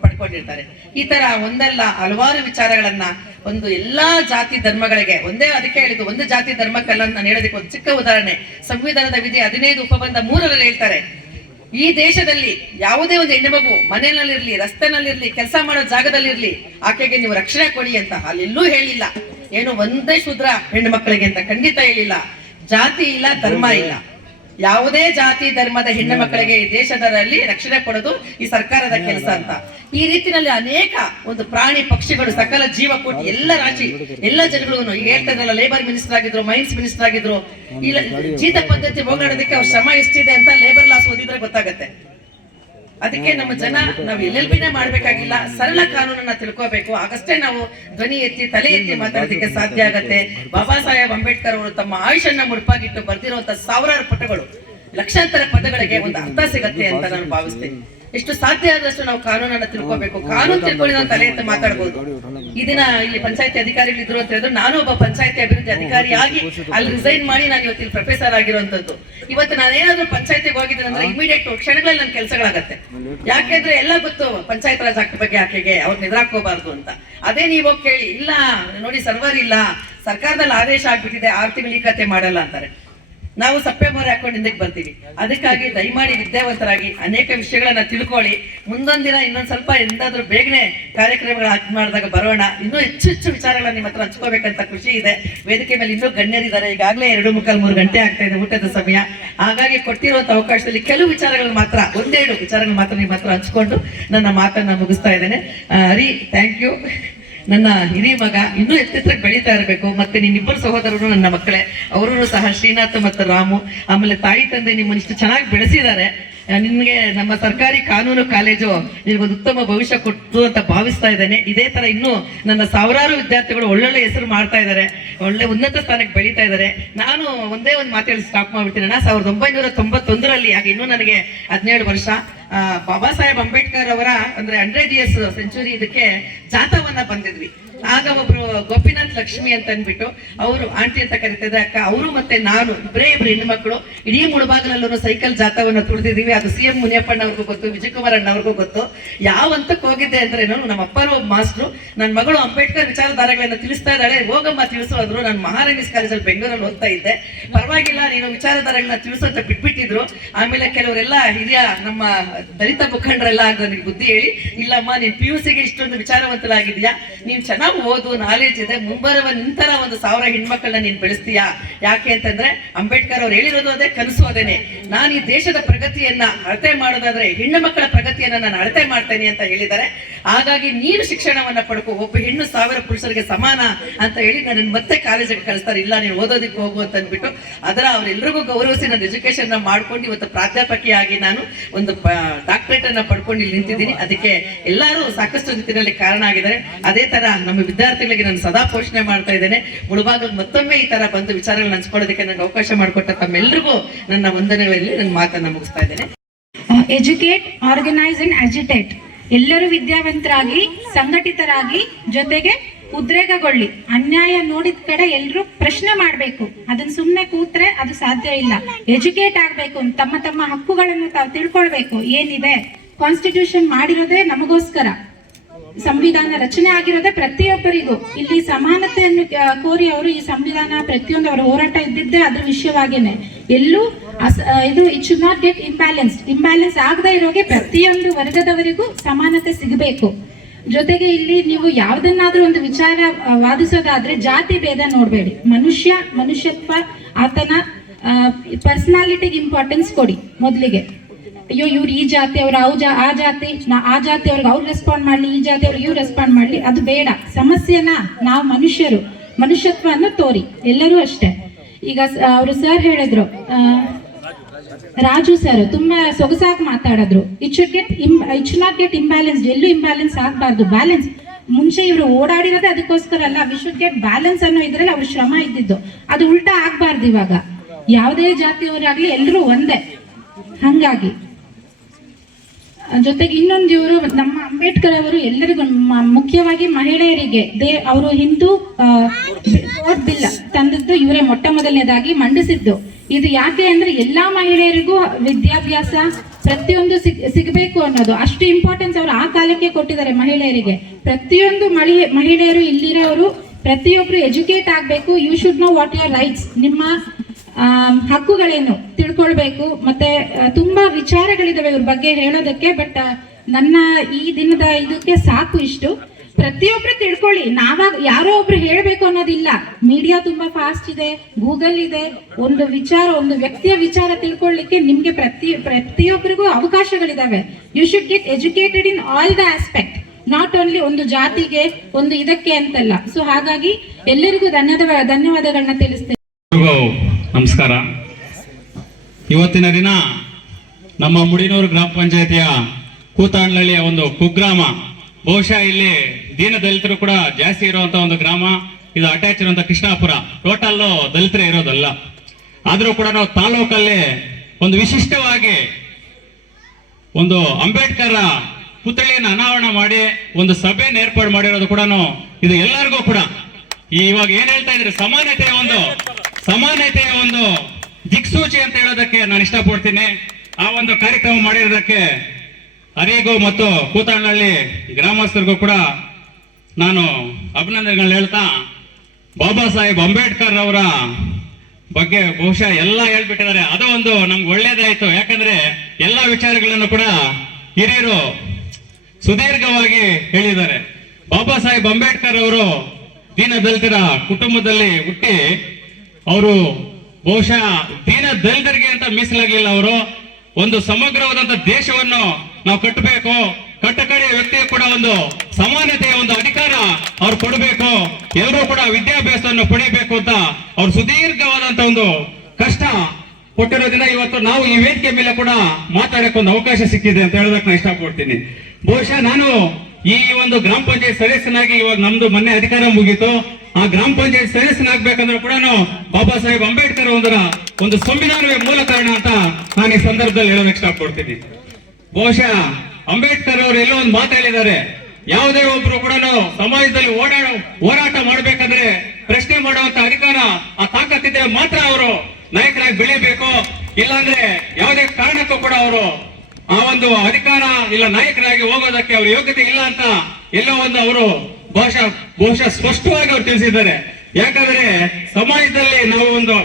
ಪಡ್ಕೊಂಡಿರ್ತಾರೆ. ಈ ತರ ಒಂದಲ್ಲ ಹಲವಾರು ವಿಚಾರಗಳನ್ನ ಒಂದು ಎಲ್ಲಾ ಜಾತಿ ಧರ್ಮಗಳಿಗೆ ಅದಕ್ಕೆ ಹೇಳಿದ್ದು, ಒಂದು ಜಾತಿ ಧರ್ಮಕ್ಕಲ್ಲ ನಾನು ಹೇಳೋದಕ್ಕೆ ಒಂದು ಚಿಕ್ಕ ಉದಾಹರಣೆ. ಸಂವಿಧಾನದ ವಿಧಿ 15 ಉಪಬಂಧ 3ರಲ್ಲಿ ಹೇಳ್ತಾರೆ, ಈ ದೇಶದಲ್ಲಿ ಯಾವುದೇ ಒಂದು ಹೆಣ್ಣು ಮಗು ಮನೆಯಲ್ಲಿರ್ಲಿ, ರಸ್ತೆನಲ್ಲಿರ್ಲಿ, ಕೆಲಸ ಮಾಡೋ ಜಾಗದಲ್ಲಿರ್ಲಿ, ಆಕೆಗೆ ನೀವು ರಕ್ಷಣೆ ಕೊಡಿ ಅಂತ. ಅಲ್ಲೆಲ್ಲೂ ಹೇಳಿಲ್ಲ ಏನು ಒಂದೇ ಶೂದ್ರ ಹೆಣ್ಣು ಮಕ್ಕಳಿಗೆ ಅಂತ, ಖಂಡಿತ ಹೇಳಿಲ್ಲ. ಜಾತಿ ಇಲ್ಲ, ಧರ್ಮ ಇಲ್ಲ, ಯಾವುದೇ ಜಾತಿ ಧರ್ಮದ ಹೆಣ್ಣು ಮಕ್ಕಳಿಗೆ ಈ ದೇಶದಲ್ಲಿ ರಕ್ಷಣೆ ಕೊಡೋದು ಈ ಸರ್ಕಾರದ ಕೆಲಸ ಅಂತ. ಈ ರೀತಿಯಲ್ಲಿ ಅನೇಕ ಒಂದು ಪ್ರಾಣಿ ಪಕ್ಷಿಗಳು, ಸಕಲ ಜೀವಕೋಟಿ, ಎಲ್ಲ ರಾಶಿ, ಎಲ್ಲ ಜನಗಳಿಗೂ ಈಗ ಹೇಳ್ತಾ ಇದ್ರಲ್ಲ, ಲೇಬರ್ ಮಿನಿಸ್ಟರ್ ಆಗಿದ್ರು, ಮೈನ್ಸ್ ಮಿನಿಸ್ಟರ್ ಆಗಿದ್ರು, ಇಲ್ಲ ಜೀತ ಪದ್ಧತಿ ಹೋಗಾಡೋದಕ್ಕೆ ಅವ್ರ ಶ್ರಮ ಎಷ್ಟಿದೆ ಅಂತ ಲೇಬರ್ ಲಾಸ್ ಓದಿದ್ರೆ ಗೊತ್ತಾಗತ್ತೆ. ಅದಕ್ಕೆ ನಮ್ಮ ಜನ ನಾವು LLBನೇ ಮಾಡ್ಬೇಕಾಗಿಲ್ಲ, ಸರಳ ಕಾನೂನನ್ನ ತಿಳ್ಕೋಬೇಕು. ಆಗಷ್ಟೇ ನಾವು ಧ್ವನಿ ಎತ್ತಿ ತಲೆ ಎತ್ತಿ ಮಾತಾಡೋದಕ್ಕೆ ಸಾಧ್ಯ ಆಗತ್ತೆ. ಬಾಬಾ ಸಾಹೇಬ್ ಅಂಬೇಡ್ಕರ್ ಅವರು ತಮ್ಮ ಆಯುಷನ್ನ ಮುಡುಪಾಗಿಟ್ಟು ಬರ್ದಿರುವಂತ ಸಾವಿರಾರು ಪುಟಗಳು, ಲಕ್ಷಾಂತರ ಪದಗಳಿಗೆ ಒಂದು ಅರ್ಥ ಸಿಗತ್ತೆ ಅಂತ ನಾನು ಭಾವಿಸ್ತೇನೆ. ಎಷ್ಟು ಸಾಧ್ಯ ಆದಷ್ಟು ನಾವು ಕಾನೂನನ್ನ ತಿಳ್ಕೊಬೇಕು. ಕಾನೂನು ತಿಳ್ಕೊಳ್ಳಿ ನಾವು ತಲೆ ಎತ್ತ ಮಾತಾಡ್ಬೋದು. ಈ ದಿನ ಇಲ್ಲಿ ಪಂಚಾಯತಿ ಅಧಿಕಾರಿಗಳಿದ್ರು ಅಂತ ಹೇಳಿದ್ರೆ ನಾನು ಒಬ್ಬ ಪಂಚಾಯತಿ ಅಭಿವೃದ್ಧಿ ಅಧಿಕಾರಿಯಾಗಿ ಅಲ್ಲಿ ರಿಸೈನ್ ಮಾಡಿ ನಾನು ಇವತ್ತಿನ ಪ್ರೊಫೆಸರ್ ಆಗಿರುವಂತದ್ದು. ಇವತ್ತು ನಾನೇನಾದ್ರೂ ಪಂಚಾಯತಿಗೆ ಹೋಗಿದ್ದೀನಿ ಅಂದ್ರೆ ಇಮಿಡಿಯೇಟ್ ಕ್ಷಣಗಳಲ್ಲಿ ನನ್ನ ಕೆಲಸಗಳಾಗತ್ತೆ. ಯಾಕೆಂದ್ರೆ ಎಲ್ಲ ಗೊತ್ತು ಪಂಚಾಯತ್ ರಾಜ್ ಆಕ್ಟ್ ಬಗ್ಗೆ ಆಕೆಗೆ ಅವ್ರನ್ನ ಎದುರಾಕೋಬಾರ್ದು ಅಂತ. ಅದೇ ನೀವು ಹೋಗಿ ಕೇಳಿ, ಇಲ್ಲ ನೋಡಿ ಸರ್ವರ್ ಇಲ್ಲ, ಸರ್ಕಾರದಲ್ಲಿ ಆದೇಶ ಆಗ್ಬಿಟ್ಟಿದೆ, 6 ತಿಂಗಳು ಈ ಕತೆ ಮಾಡಲ್ಲ ಅಂತಾರೆ. ನಾವು ಸಪ್ಪೆ ಮೊರೆ ಹಾಕೊಂಡು ಹಿಂದಕ್ಕೆ ಬರ್ತೀವಿ. ಅದಕ್ಕಾಗಿ ದಯಮಾಡಿ ವಿದ್ಯಾವಂತರಾಗಿ ಅನೇಕ ವಿಷಯಗಳನ್ನ ತಿಳ್ಕೊಳ್ಳಿ. ಮುಂದೊಂದ್ ದಿನ ಇನ್ನೊಂದ್ ಸ್ವಲ್ಪ ಎಂದಾದ್ರೂ ಬೇಗನೆ ಕಾರ್ಯಕ್ರಮಗಳು ಮಾಡಿದಾಗ ಬರೋಣ. ಇನ್ನೂ ಹೆಚ್ಚು ಹೆಚ್ಚು ವಿಚಾರಗಳನ್ನ ನಿಮ್ಮ ಹತ್ರ ಹಂಚ್ಕೋಬೇಕಂತ ಖುಷಿ ಇದೆ. ವೇದಿಕೆ ಮೇಲೆ ಇನ್ನೂ ಗಣ್ಯರಿದ್ದಾರೆ. ಈಗಾಗಲೇ 2:45-3 ಗಂಟೆ ಆಗ್ತಾ ಇದೆ ಊಟದ ಸಮಯ. ಹಾಗಾಗಿ ಕೊಟ್ಟಿರುವಂತ ಅವಕಾಶದಲ್ಲಿ ಕೆಲವು ವಿಚಾರಗಳು ಮಾತ್ರ, ಒಂದೆರಡು ವಿಚಾರಗಳು ಮಾತ್ರ ನಿಮ್ಮ ಹತ್ರ ಹಂಚ್ಕೊಂಡು ನನ್ನ ಮಾತನ್ನ ಮುಗಿಸ್ತಾ ಇದ್ದೇನೆ. ಹರಿ, ಥ್ಯಾಂಕ್ ಯು. ನನ್ನ ಹಿರಿಯ ಮಗ ಇನ್ನೂ ಎತ್ತೆತ್ತರಕ್ಕೆ ಬೆಳೀತಾ ಇರಬೇಕು. ಮತ್ತೆ ನಿನ್ನಿಬ್ಬರು ಸಹೋದರರು ನನ್ನ ಮಕ್ಕಳೇ, ಅವರು ಸಹ ಶ್ರೀನಾಥ್ ಮತ್ತು ರಾಮು. ಆಮೇಲೆ ತಾಯಿ ತಂದೆ ನಿಮ್ಮನ್ನು ಇಷ್ಟು ಚೆನ್ನಾಗಿ ಬೆಳೆಸಿದ್ದಾರೆ. ನಿನ್ಗೆ ನಮ್ಮ ಸರ್ಕಾರಿ ಕಾನೂನು ಕಾಲೇಜು ನಿನ್ಗೊಂದು ಉತ್ತಮ ಭವಿಷ್ಯ ಕೊಟ್ಟು ಅಂತ ಭಾವಿಸ್ತಾ ಇದ್ದೇನೆ. ಇದೇ ತರ ಇನ್ನೂ ನನ್ನ ಸಾವಿರಾರು ವಿದ್ಯಾರ್ಥಿಗಳು ಒಳ್ಳೊಳ್ಳೆ ಹೆಸರು ಮಾಡ್ತಾ ಇದ್ದಾರೆ, ಒಳ್ಳೆ ಉನ್ನತ ಸ್ಥಾನಕ್ಕೆ ಬೆಳೀತಾ ಇದ್ದಾರೆ. ನಾನು ಒಂದೇ ಒಂದು ಮಾತೇಳಿ ಸ್ಟಾಪ್ ಮಾಡ್ಬಿಡ್ತೀನಿ. 1991ರಲ್ಲಿ, ಆಗ ಇನ್ನೂ ನನಗೆ 17 ವರ್ಷ, ಬಾಬಾ ಸಾಹೇಬ್ ಅಂಬೇಡ್ಕರ್ ಅವರ ಅಂದ್ರೆ 100 years ಸೆಂಚುರಿ ಇದಕ್ಕೆ ಜಾಥಾವನ್ನ ಬಂದಿದ್ವಿ. ಆಗ ಒಬ್ರು ಗೋಪಿನಾಥ್ ಲಕ್ಷ್ಮಿ ಅಂತ ಅಂದ್ಬಿಟ್ಟು, ಅವರು ಆಂಟಿ ಅಂತ ಕರೀತಿದ್ದೆ ಅಕ್ಕ, ಅವರು ಮತ್ತೆ ನಾನು ಇಬ್ಬರು ಹೆಣ್ಣು ಮಕ್ಕಳು ಇಡೀ ಮುಳಬಾಗಲಲ್ಲೂ ಸೈಕಲ್ ಜಾಥಾವನ್ನ ತುಳಿದಿದ್ದೀವಿ. ಅದು CM ಮುನಿಯಪ್ಪಣ್ಣವ್ರಿಗೂ ಗೊತ್ತು, ವಿಜಯಕುಮಾರ್ ಅಣ್ಣವ್ರಿಗೂ ಗೊತ್ತು. ಯಾವ ಹಂತಕ್ಕೆ ಹೋಗಿದ್ದೆ ಅಂದ್ರೆ, ನಮ್ಮ ಅಪ್ಪನ ಒಬ್ಬ ಮಾಸ್ಟ್ರು ನನ್ನ ಮಗಳು ಅಂಬೇಡ್ಕರ್ ವಿಚಾರಧಾರೆಗಳನ್ನ ತಿಳಿಸ್ತಾ ಇದ್ದಾಳೆ, ಹೋಗಮ್ಮ ತಿಳಿಸು ಅಂದ್ರು. ನಾನು ಮಹಾರಾಣೀಸ್ ಕಾಲೇಜಲ್ಲಿ ಬೆಂಗಳೂರಲ್ಲಿ ಓದ್ತಾ ಇದ್ದೆ. ಪರವಾಗಿಲ್ಲ ನೀನು ವಿಚಾರಧಾರೆಗಳನ್ನ ತಿಳಿಸು ಅಂತ ಬಿಟ್ಬಿಟ್ಟಿದ್ರು. ಆಮೇಲೆ ಕೆಲವರೆಲ್ಲ ಹಿರಿಯ ನಮ್ಮ ದಲಿತ ಮುಖಂಡರೆಲ್ಲ ನನಗೆ ಬುದ್ಧಿ ಹೇಳಿ, ಇಲ್ಲಮ್ಮ ನೀನ್ PUC ಗೆ ಇಷ್ಟೊಂದು ವಿಚಾರವಂತರಾಗಿದ್ಯಾ, ನೀನ್ ಚೆನ್ನಾಗಿ ಓದು, ನಾಲೆಜ್ ಇದೆ, ಮುಂಬರುವ ನಿಂತರ 1,000 ಹೆಣ್ಮಕ್ಳನ್ನ ನೀನ್ ಬೆಳೆಸ್ತೀಯಾ. ಯಾಕೆ ಅಂತಂದ್ರೆ ಅಂಬೇಡ್ಕರ್ ಅವ್ರು ಹೇಳಿರೋದು ಅದೇ, ಕನಸು ಅದೇನೆ. ನಾನು ಈ ದೇಶದ ಪ್ರಗತಿಯನ್ನ ಅಳತೆ ಮಾಡೋದಾದ್ರೆ ಹೆಣ್ಣು ಮಕ್ಕಳ ಪ್ರಗತಿಯನ್ನ ನಾನು ಅಳತೆ ಮಾಡ್ತೇನೆ ಅಂತ ಹೇಳಿದ್ದಾರೆ. ಹಾಗಾಗಿ ನೀನು ಶಿಕ್ಷಣವನ್ನ ಪಡ್ಕೋ, ಒಬ್ಬ ಹೆಣ್ಣು 1000 ಪುರುಷರಿಗೆ ಸಮಾನ ಅಂತ ಹೇಳಿ ನನ್ನ ಮತ್ತೆ ಕಾಲೇಜಿಗೆ ಕಳಿಸ್ತಾರೆ. ಇಲ್ಲ ನೀನು ಓದೋದಕ್ಕೆ ಹೋಗು ಅಂತ ಅಂದ್ಬಿಟ್ಟು ಅವರೆಲ್ಲರಿಗೂ ಗೌರವಿಸಿ ನನ್ನ ಎಜುಕೇಶನ್ ಮಾಡ್ಕೊಂಡು ಇವತ್ತು ಪ್ರಾಧ್ಯಾಪಕಿಯಾಗಿ ನಾನು ಒಂದು ಡಾಕ್ಟರೇಟ್ ಅನ್ನ ಪಡ್ಕೊಂಡು ಇಲ್ಲಿ ನಿಂತಿದ್ದೀನಿ. ಅದಕ್ಕೆ ಎಲ್ಲರೂ ಸಾಕಷ್ಟು ರೀತಿಯಲ್ಲಿ ಕಾರಣ ಆಗಿದ್ದಾರೆ. ಅದೇ ತರ ನಮ್ಮ ವಿದ್ಯಾರ್ಥಿಗಳಿಗೆ ನಾನು ಸದಾ ಪೋಷಣೆ ಮಾಡ್ತಾ ಇದ್ದೇನೆ. ಮುಳುಬಾಗಲು ಮತ್ತೊಮ್ಮೆ ಈ ತರ ಬಂದು ವಿಚಾರಗಳನ್ನ ಹಂಚ್ಕೊಳ್ಳೋದಕ್ಕೆ ನನಗೆ ಅವಕಾಶ ಮಾಡಿಕೊಟ್ಟ ತಮ್ಮೆಲ್ಲರಿಗೂ ನನ್ನ ವಂದನೆಗಳಲ್ಲಿ ನನ್ನ ಮಾತನ್ನ ಮುಗಿಸ್ತಾ ಇದ್ದೇನೆ. Educate, organise and agitate. ಎಲ್ಲರೂ ವಿದ್ಯಾವಂತರಾಗಿ, ಸಂಘಟಿತರಾಗಿ, ಜೊತೆಗೆ ಉದ್ರೇಕಗೊಳ್ಳಿ. ಅನ್ಯಾಯ ನೋಡಿದ ಕಡೆ ಎಲ್ಲರೂ ಪ್ರಶ್ನೆ ಮಾಡಬೇಕು. ಅದನ್ನ ಸುಮ್ಮನೆ ಕೂತ್ರೆ ಅದು ಸಾಧ್ಯ ಇಲ್ಲ. ಎಜುಕೇಟ್ ಆಗ್ಬೇಕು, ತಮ್ಮ ತಮ್ಮ ಹಕ್ಕುಗಳನ್ನು ತಾವು ತಿಳ್ಕೊಳ್ಬೇಕು. ಏನಿದೆ, ಕಾನ್ಸ್ಟಿಟ್ಯೂಷನ್ ಮಾಡಿರೋದೇ ನಮಗೋಸ್ಕರ, ಸಂವಿಧಾನ ರಚನೆ ಆಗಿರೋದೇ ಪ್ರತಿಯೊಬ್ಬರಿಗೂ. ಇಲ್ಲಿ ಸಮಾನತೆಯನ್ನು ಕೋರಿ ಅವರು ಈ ಸಂವಿಧಾನ ಪ್ರತಿಯೊಂದು ಅವರ ಹೋರಾಟ ಇದ್ದಿದ್ದೇ ಅದ್ರ ವಿಷಯವಾಗೇನೆ. ಎಲ್ಲೂ ಇದು it should not get imbalance ಆಗದೆ ಇರೋಗೆ ಪ್ರತಿಯೊಂದು ವರ್ಗದವರಿಗೂ ಸಮಾನತೆ ಸಿಗಬೇಕು. ಜೊತೆಗೆ ಇಲ್ಲಿ ನೀವು ಯಾವುದನ್ನಾದ್ರೂ ಒಂದು ವಿಚಾರ ವಾದಿಸೋದಾದ್ರೆ ಜಾತಿ ಭೇದ ನೋಡಬೇಡಿ. ಮನುಷ್ಯತ್ವ, ಆತನ ಪರ್ಸನಾಲಿಟಿಗೆ ಇಂಪಾರ್ಟೆನ್ಸ್ ಕೊಡಿ ಮೊದಲಿಗೆ. ಅಯ್ಯೋ ಇವ್ರು ಈ ಜಾತಿ, ಅವ್ರು ಆ ಜಾತಿ, ಆ ಜಾತಿ ಅವ್ರಿಗೆ ಅವ್ರು ರೆಸ್ಪಾಂಡ್ ಮಾಡ್ಲಿ, ಈ ಜಾತಿ ಅವ್ರಿಗೆ ಇವ್ರು ರೆಸ್ಪಾಂಡ್ ಮಾಡ್ಲಿ, ಅದು ಬೇಡ. ಸಮಸ್ಯೆನ ನಾವು ಮನುಷ್ಯತ್ವವನ್ನು ತೋರಿ, ಎಲ್ಲರೂ ಅಷ್ಟೇ. ಈಗ ಅವರು ಸರ್ ಹೇಳಿದ್ರು, ರಾಜು ಸರ್ ತುಂಬಾ ಸೊಗಸಾಗಿ ಮಾತಾಡಿದ್ರು. It should not get imbalance. ಎಲ್ಲೂ ಇಂಬ್ಯಾಲೆನ್ಸ್ ಆಗಬಾರ್ದು. ಬ್ಯಾಲೆನ್ಸ್ ಮುಂಚೆ ಇವರು ಓಡಾಡಿರೋದೇ ಅದಕ್ಕೋಸ್ಕರ ಅಲ್ಲ. ವಿ ಶುಡ್ ಗೆಟ್ ಬ್ಯಾಲೆನ್ಸ್ ಅನ್ನೋ ಇದ್ರಲ್ಲಿ ಅವ್ರ ಶ್ರಮ ಇದ್ದಿದ್ದು. ಅದು ಉಲ್ಟಾ ಆಗ್ಬಾರ್ದು. ಇವಾಗ ಯಾವುದೇ ಜಾತಿಯವರಾಗ್ಲಿ ಎಲ್ಲರೂ ಒಂದೇ. ಹಂಗಾಗಿ ಜೊತೆಗೆ ಇನ್ನೊಂದು, ಇವರು ನಮ್ಮ ಅಂಬೇಡ್ಕರ್ ಅವರು ಎಲ್ಲರಿಗೂ, ಮುಖ್ಯವಾಗಿ ಮಹಿಳೆಯರಿಗೆ ಅವರು ಹಿಂದೂ ಕೋಡ್ ಬಿಲ್ ತಂದದ್ದು ಇವರೇ ಮೊಟ್ಟ ಮೊದಲನೇದಾಗಿ ಮಂಡಿಸಿದ್ದು. ಇದು ಯಾಕೆ ಅಂದ್ರೆ ಎಲ್ಲಾ ಮಹಿಳೆಯರಿಗೂ ವಿದ್ಯಾಭ್ಯಾಸ ಪ್ರತಿಯೊಂದು ಸಿಗಬೇಕು ಅನ್ನೋದು, ಅಷ್ಟು ಇಂಪಾರ್ಟೆನ್ಸ್ ಅವರು ಆ ಕಾಲಕ್ಕೆ ಕೊಟ್ಟಿದ್ದಾರೆ ಮಹಿಳೆಯರಿಗೆ. ಪ್ರತಿಯೊಂದು ಮಹಿಳೆಯರು ಇಲ್ಲಿರೋರು ಪ್ರತಿಯೊಬ್ರು ಎಜುಕೇಟ್ ಆಗ್ಬೇಕು. You should know what your rights. ನಿಮ್ಮ ಹಕ್ಕುಗಳೇನು ತಿಳ್ಕೊಳ್ಬೇಕು. ಮತ್ತೆ ತುಂಬಾ ವಿಚಾರಗಳಿದಾವೆ ಇವ್ರ ಬಗ್ಗೆ ಹೇಳೋದಕ್ಕೆ. ಬಟ್ ನನ್ನ ಈ ದಿನದ ಇದಕ್ಕೆ ಸಾಕು ಇಷ್ಟು. ಪ್ರತಿಯೊಬ್ರು ತಿಳ್ಕೊಳ್ಳಿ. ಯಾರೋ ಒಬ್ರು ಹೇಳ್ಬೇಕು ಅನ್ನೋದಿಲ್ಲ. ಮೀಡಿಯಾ ತುಂಬಾ ಫಾಸ್ಟ್ ಇದೆ, ಗೂಗಲ್ ಇದೆ. ಒಂದು ವ್ಯಕ್ತಿಯ ವಿಚಾರ ತಿಳ್ಕೊಳ್ಳಿಕ್ಕೆ ನಿಮ್ಗೆ ಪ್ರತಿಯೊಬ್ಬರಿಗೂ ಅವಕಾಶಗಳಿದಾವೆ. You should get educated in all the aspect, not only ಒಂದು ಜಾತಿಗೆ ಒಂದು ಇದಕ್ಕೆ ಅಂತಲ್ಲ. ಸೊ ಹಾಗಾಗಿ ಎಲ್ಲರಿಗೂ ಧನ್ಯವಾದಗಳನ್ನ ತಿಳಿಸ್ತೇನೆ. ನಮಸ್ಕಾರ. ಇವತ್ತಿನ ದಿನ ನಮ್ಮ ಮುಡಿನೂರು ಗ್ರಾಮ ಪಂಚಾಯತಿಯ ಕೂತಾಂಡ್ಲಳ್ಳಿಯ ಒಂದು ಕುಗ್ರಾಮ. ಬಹುಶಃ ಇಲ್ಲಿ ದೀನ ದಲಿತರು ಕೂಡ ಜಾಸ್ತಿ ಇರುವಂತ ಒಂದು ಗ್ರಾಮ. ಇದು ಅಟ್ಯಾಚ್ ಇರುವಂತ ಕೃಷ್ಣಾಪುರ. ಟೋಟಲ್ ದಲಿತರೇ ಇರೋದಲ್ಲ. ಆದ್ರೂ ಕೂಡ ನಾವು ತಾಲೂಕಲ್ಲಿ ಒಂದು ವಿಶಿಷ್ಟವಾಗಿ ಒಂದು ಅಂಬೇಡ್ಕರ್ ಪುತ್ಥಳಿಯನ್ನು ಅನಾವರಣ ಮಾಡಿ ಒಂದು ಸಭೆಯನ್ನು ಏರ್ಪಾಡು ಮಾಡಿರೋದು ಕೂಡ ಇದು ಎಲ್ಲರಿಗೂ ಕೂಡ ಇವಾಗ ಏನ್ ಹೇಳ್ತಾ ಇದ್ರೆ ಸಮಾನತೆಯ ಒಂದು ದಿಕ್ಸೂಚಿ ಅಂತ ಹೇಳೋದಕ್ಕೆ ನಾನು ಇಷ್ಟಪಡ್ತೀನಿ. ಆ ಒಂದು ಕಾರ್ಯಕ್ರಮ ಮಾಡಿರೋದಕ್ಕೆ ಅರಿಗೂ ಮತ್ತು ಕೂತನಹಳ್ಳಿ ಗ್ರಾಮಸ್ಥರಿಗೂ ಕೂಡ ನಾನು ಅಭಿನಂದನೆಗಳನ್ನ ಹೇಳ್ತಾ, ಬಾಬಾ ಸಾಹೇಬ್ ಅಂಬೇಡ್ಕರ್ ಅವರ ಬಗ್ಗೆ ಬಹುಶಃ ಎಲ್ಲ ಹೇಳ್ಬಿಟ್ಟಿದ್ದಾರೆ. ಅದು ಒಂದು ನಮ್ಗೆ ಒಳ್ಳೇದಾಯ್ತು. ಯಾಕಂದ್ರೆ ಎಲ್ಲ ವಿಚಾರಗಳನ್ನು ಕೂಡ ಹಿರಿಯರು ಸುದೀರ್ಘವಾಗಿ ಹೇಳಿದ್ದಾರೆ. ಬಾಬಾ ಸಾಹೇಬ್ ಅಂಬೇಡ್ಕರ್ ಅವರು ದೀನ ದಲಿತರ ಕುಟುಂಬದಲ್ಲಿ ಹುಟ್ಟಿ ಅವರು ಬಹುಶಃ ದೀನ ದಲಿತರಿಗೆ ಅಂತ ಮೀಸಲಾಗಲಿಲ್ಲ. ಅವರು ಒಂದು ಸಮಗ್ರವಾದಂತ ದೇಶವನ್ನು ನಾವು ಕಟ್ಟಬೇಕು, ಕಟ್ಟಕಡೆಯ ವ್ಯಕ್ತಿಗೆ ಕೂಡ ಒಂದು ಸಮಾನತೆಯ ಒಂದು ಅಧಿಕಾರ ಅವ್ರು ಕೊಡಬೇಕು, ಎಲ್ಲರೂ ಕೂಡ ವಿದ್ಯಾಭ್ಯಾಸವನ್ನು ಪಡೆಯಬೇಕು ಅಂತ ಅವ್ರು ಸುದೀರ್ಘವಾದಂತ ಒಂದು ಕಷ್ಟ ಕೊಟ್ಟಿರೋದ್ರಿಂದ ಇವತ್ತು ನಾವು ಈ ವೇದಿಕೆ ಮೇಲೆ ಕೂಡ ಮಾತಾಡಕ್ಕೆ ಒಂದು ಅವಕಾಶ ಸಿಕ್ಕಿದೆ ಅಂತ ಹೇಳೋದಕ್ಕೆ ನಾನು ಇಷ್ಟಪಡ್ತೀನಿ. ಬಹುಶಃ ನಾನು ಈ ಒಂದು ಗ್ರಾಮ ಪಂಚಾಯತ್ ಸದಸ್ಯನಾಗಿ ಇವಾಗ ನಮ್ದು ಮೊನ್ನೆ ಅಧಿಕಾರ ಮುಗೀತು. ಆ ಗ್ರಾಮ ಪಂಚಾಯತ್ ಸದಸ್ಯನಾಗ್ಬೇಕಂದ್ರೆ ಕೂಡ ಬಾಬಾ ಸಾಹೇಬ್ ಅಂಬೇಡ್ಕರ್ ಒಂದು ಸಂವಿಧಾನವೇ ಮೂಲ ಕಾರಣ ಅಂತ ನಾನು ಈ ಸಂದರ್ಭದಲ್ಲಿ ಹೇಳೋದಕ್ಕೆ ಇಷ್ಟಪಡ್ತೀನಿ. ಬಹುಶಃ ಅಂಬೇಡ್ಕರ್ ಅವರು ಎಲ್ಲೋ ಒಂದು ಮಾತು ಹೇಳಿದ್ದಾರೆ, ಯಾವುದೇ ಒಬ್ರು ಕೂಡ ಸಮಾಜದಲ್ಲಿ ಹೋರಾಟ ಮಾಡ್ಬೇಕಂದ್ರೆ ಪ್ರಶ್ನೆ ಮಾಡುವಂತ ಅಧಿಕಾರ ಆ ತಾಕತ್ತಿದ್ರೆ ಮಾತ್ರ ಅವರು ನಾಯಕರಾಗಿ ಬೆಳಿಬೇಕು. ಇಲ್ಲಾಂದ್ರೆ ಯಾವುದೇ ಕಾರಣಕ್ಕೂ ಕೂಡ ಅವರು ಆ ಒಂದು ಅಧಿಕಾರ ಇಲ್ಲ ನಾಯಕರಾಗಿ ಹೋಗೋದಕ್ಕೆ ಅವ್ರ ಯೋಗ್ಯತೆ ಇಲ್ಲ ಅಂತ ಎಲ್ಲೋ ಒಂದು ಅವರು ಬಹುಶಃ ಸ್ಪಷ್ಟವಾಗಿ ಅವ್ರು ತಿಳಿಸಿದ್ದಾರೆ. ಯಾಕಂದ್ರೆ ಸಮಾಜದಲ್ಲಿ ನಾವು ಒಂದು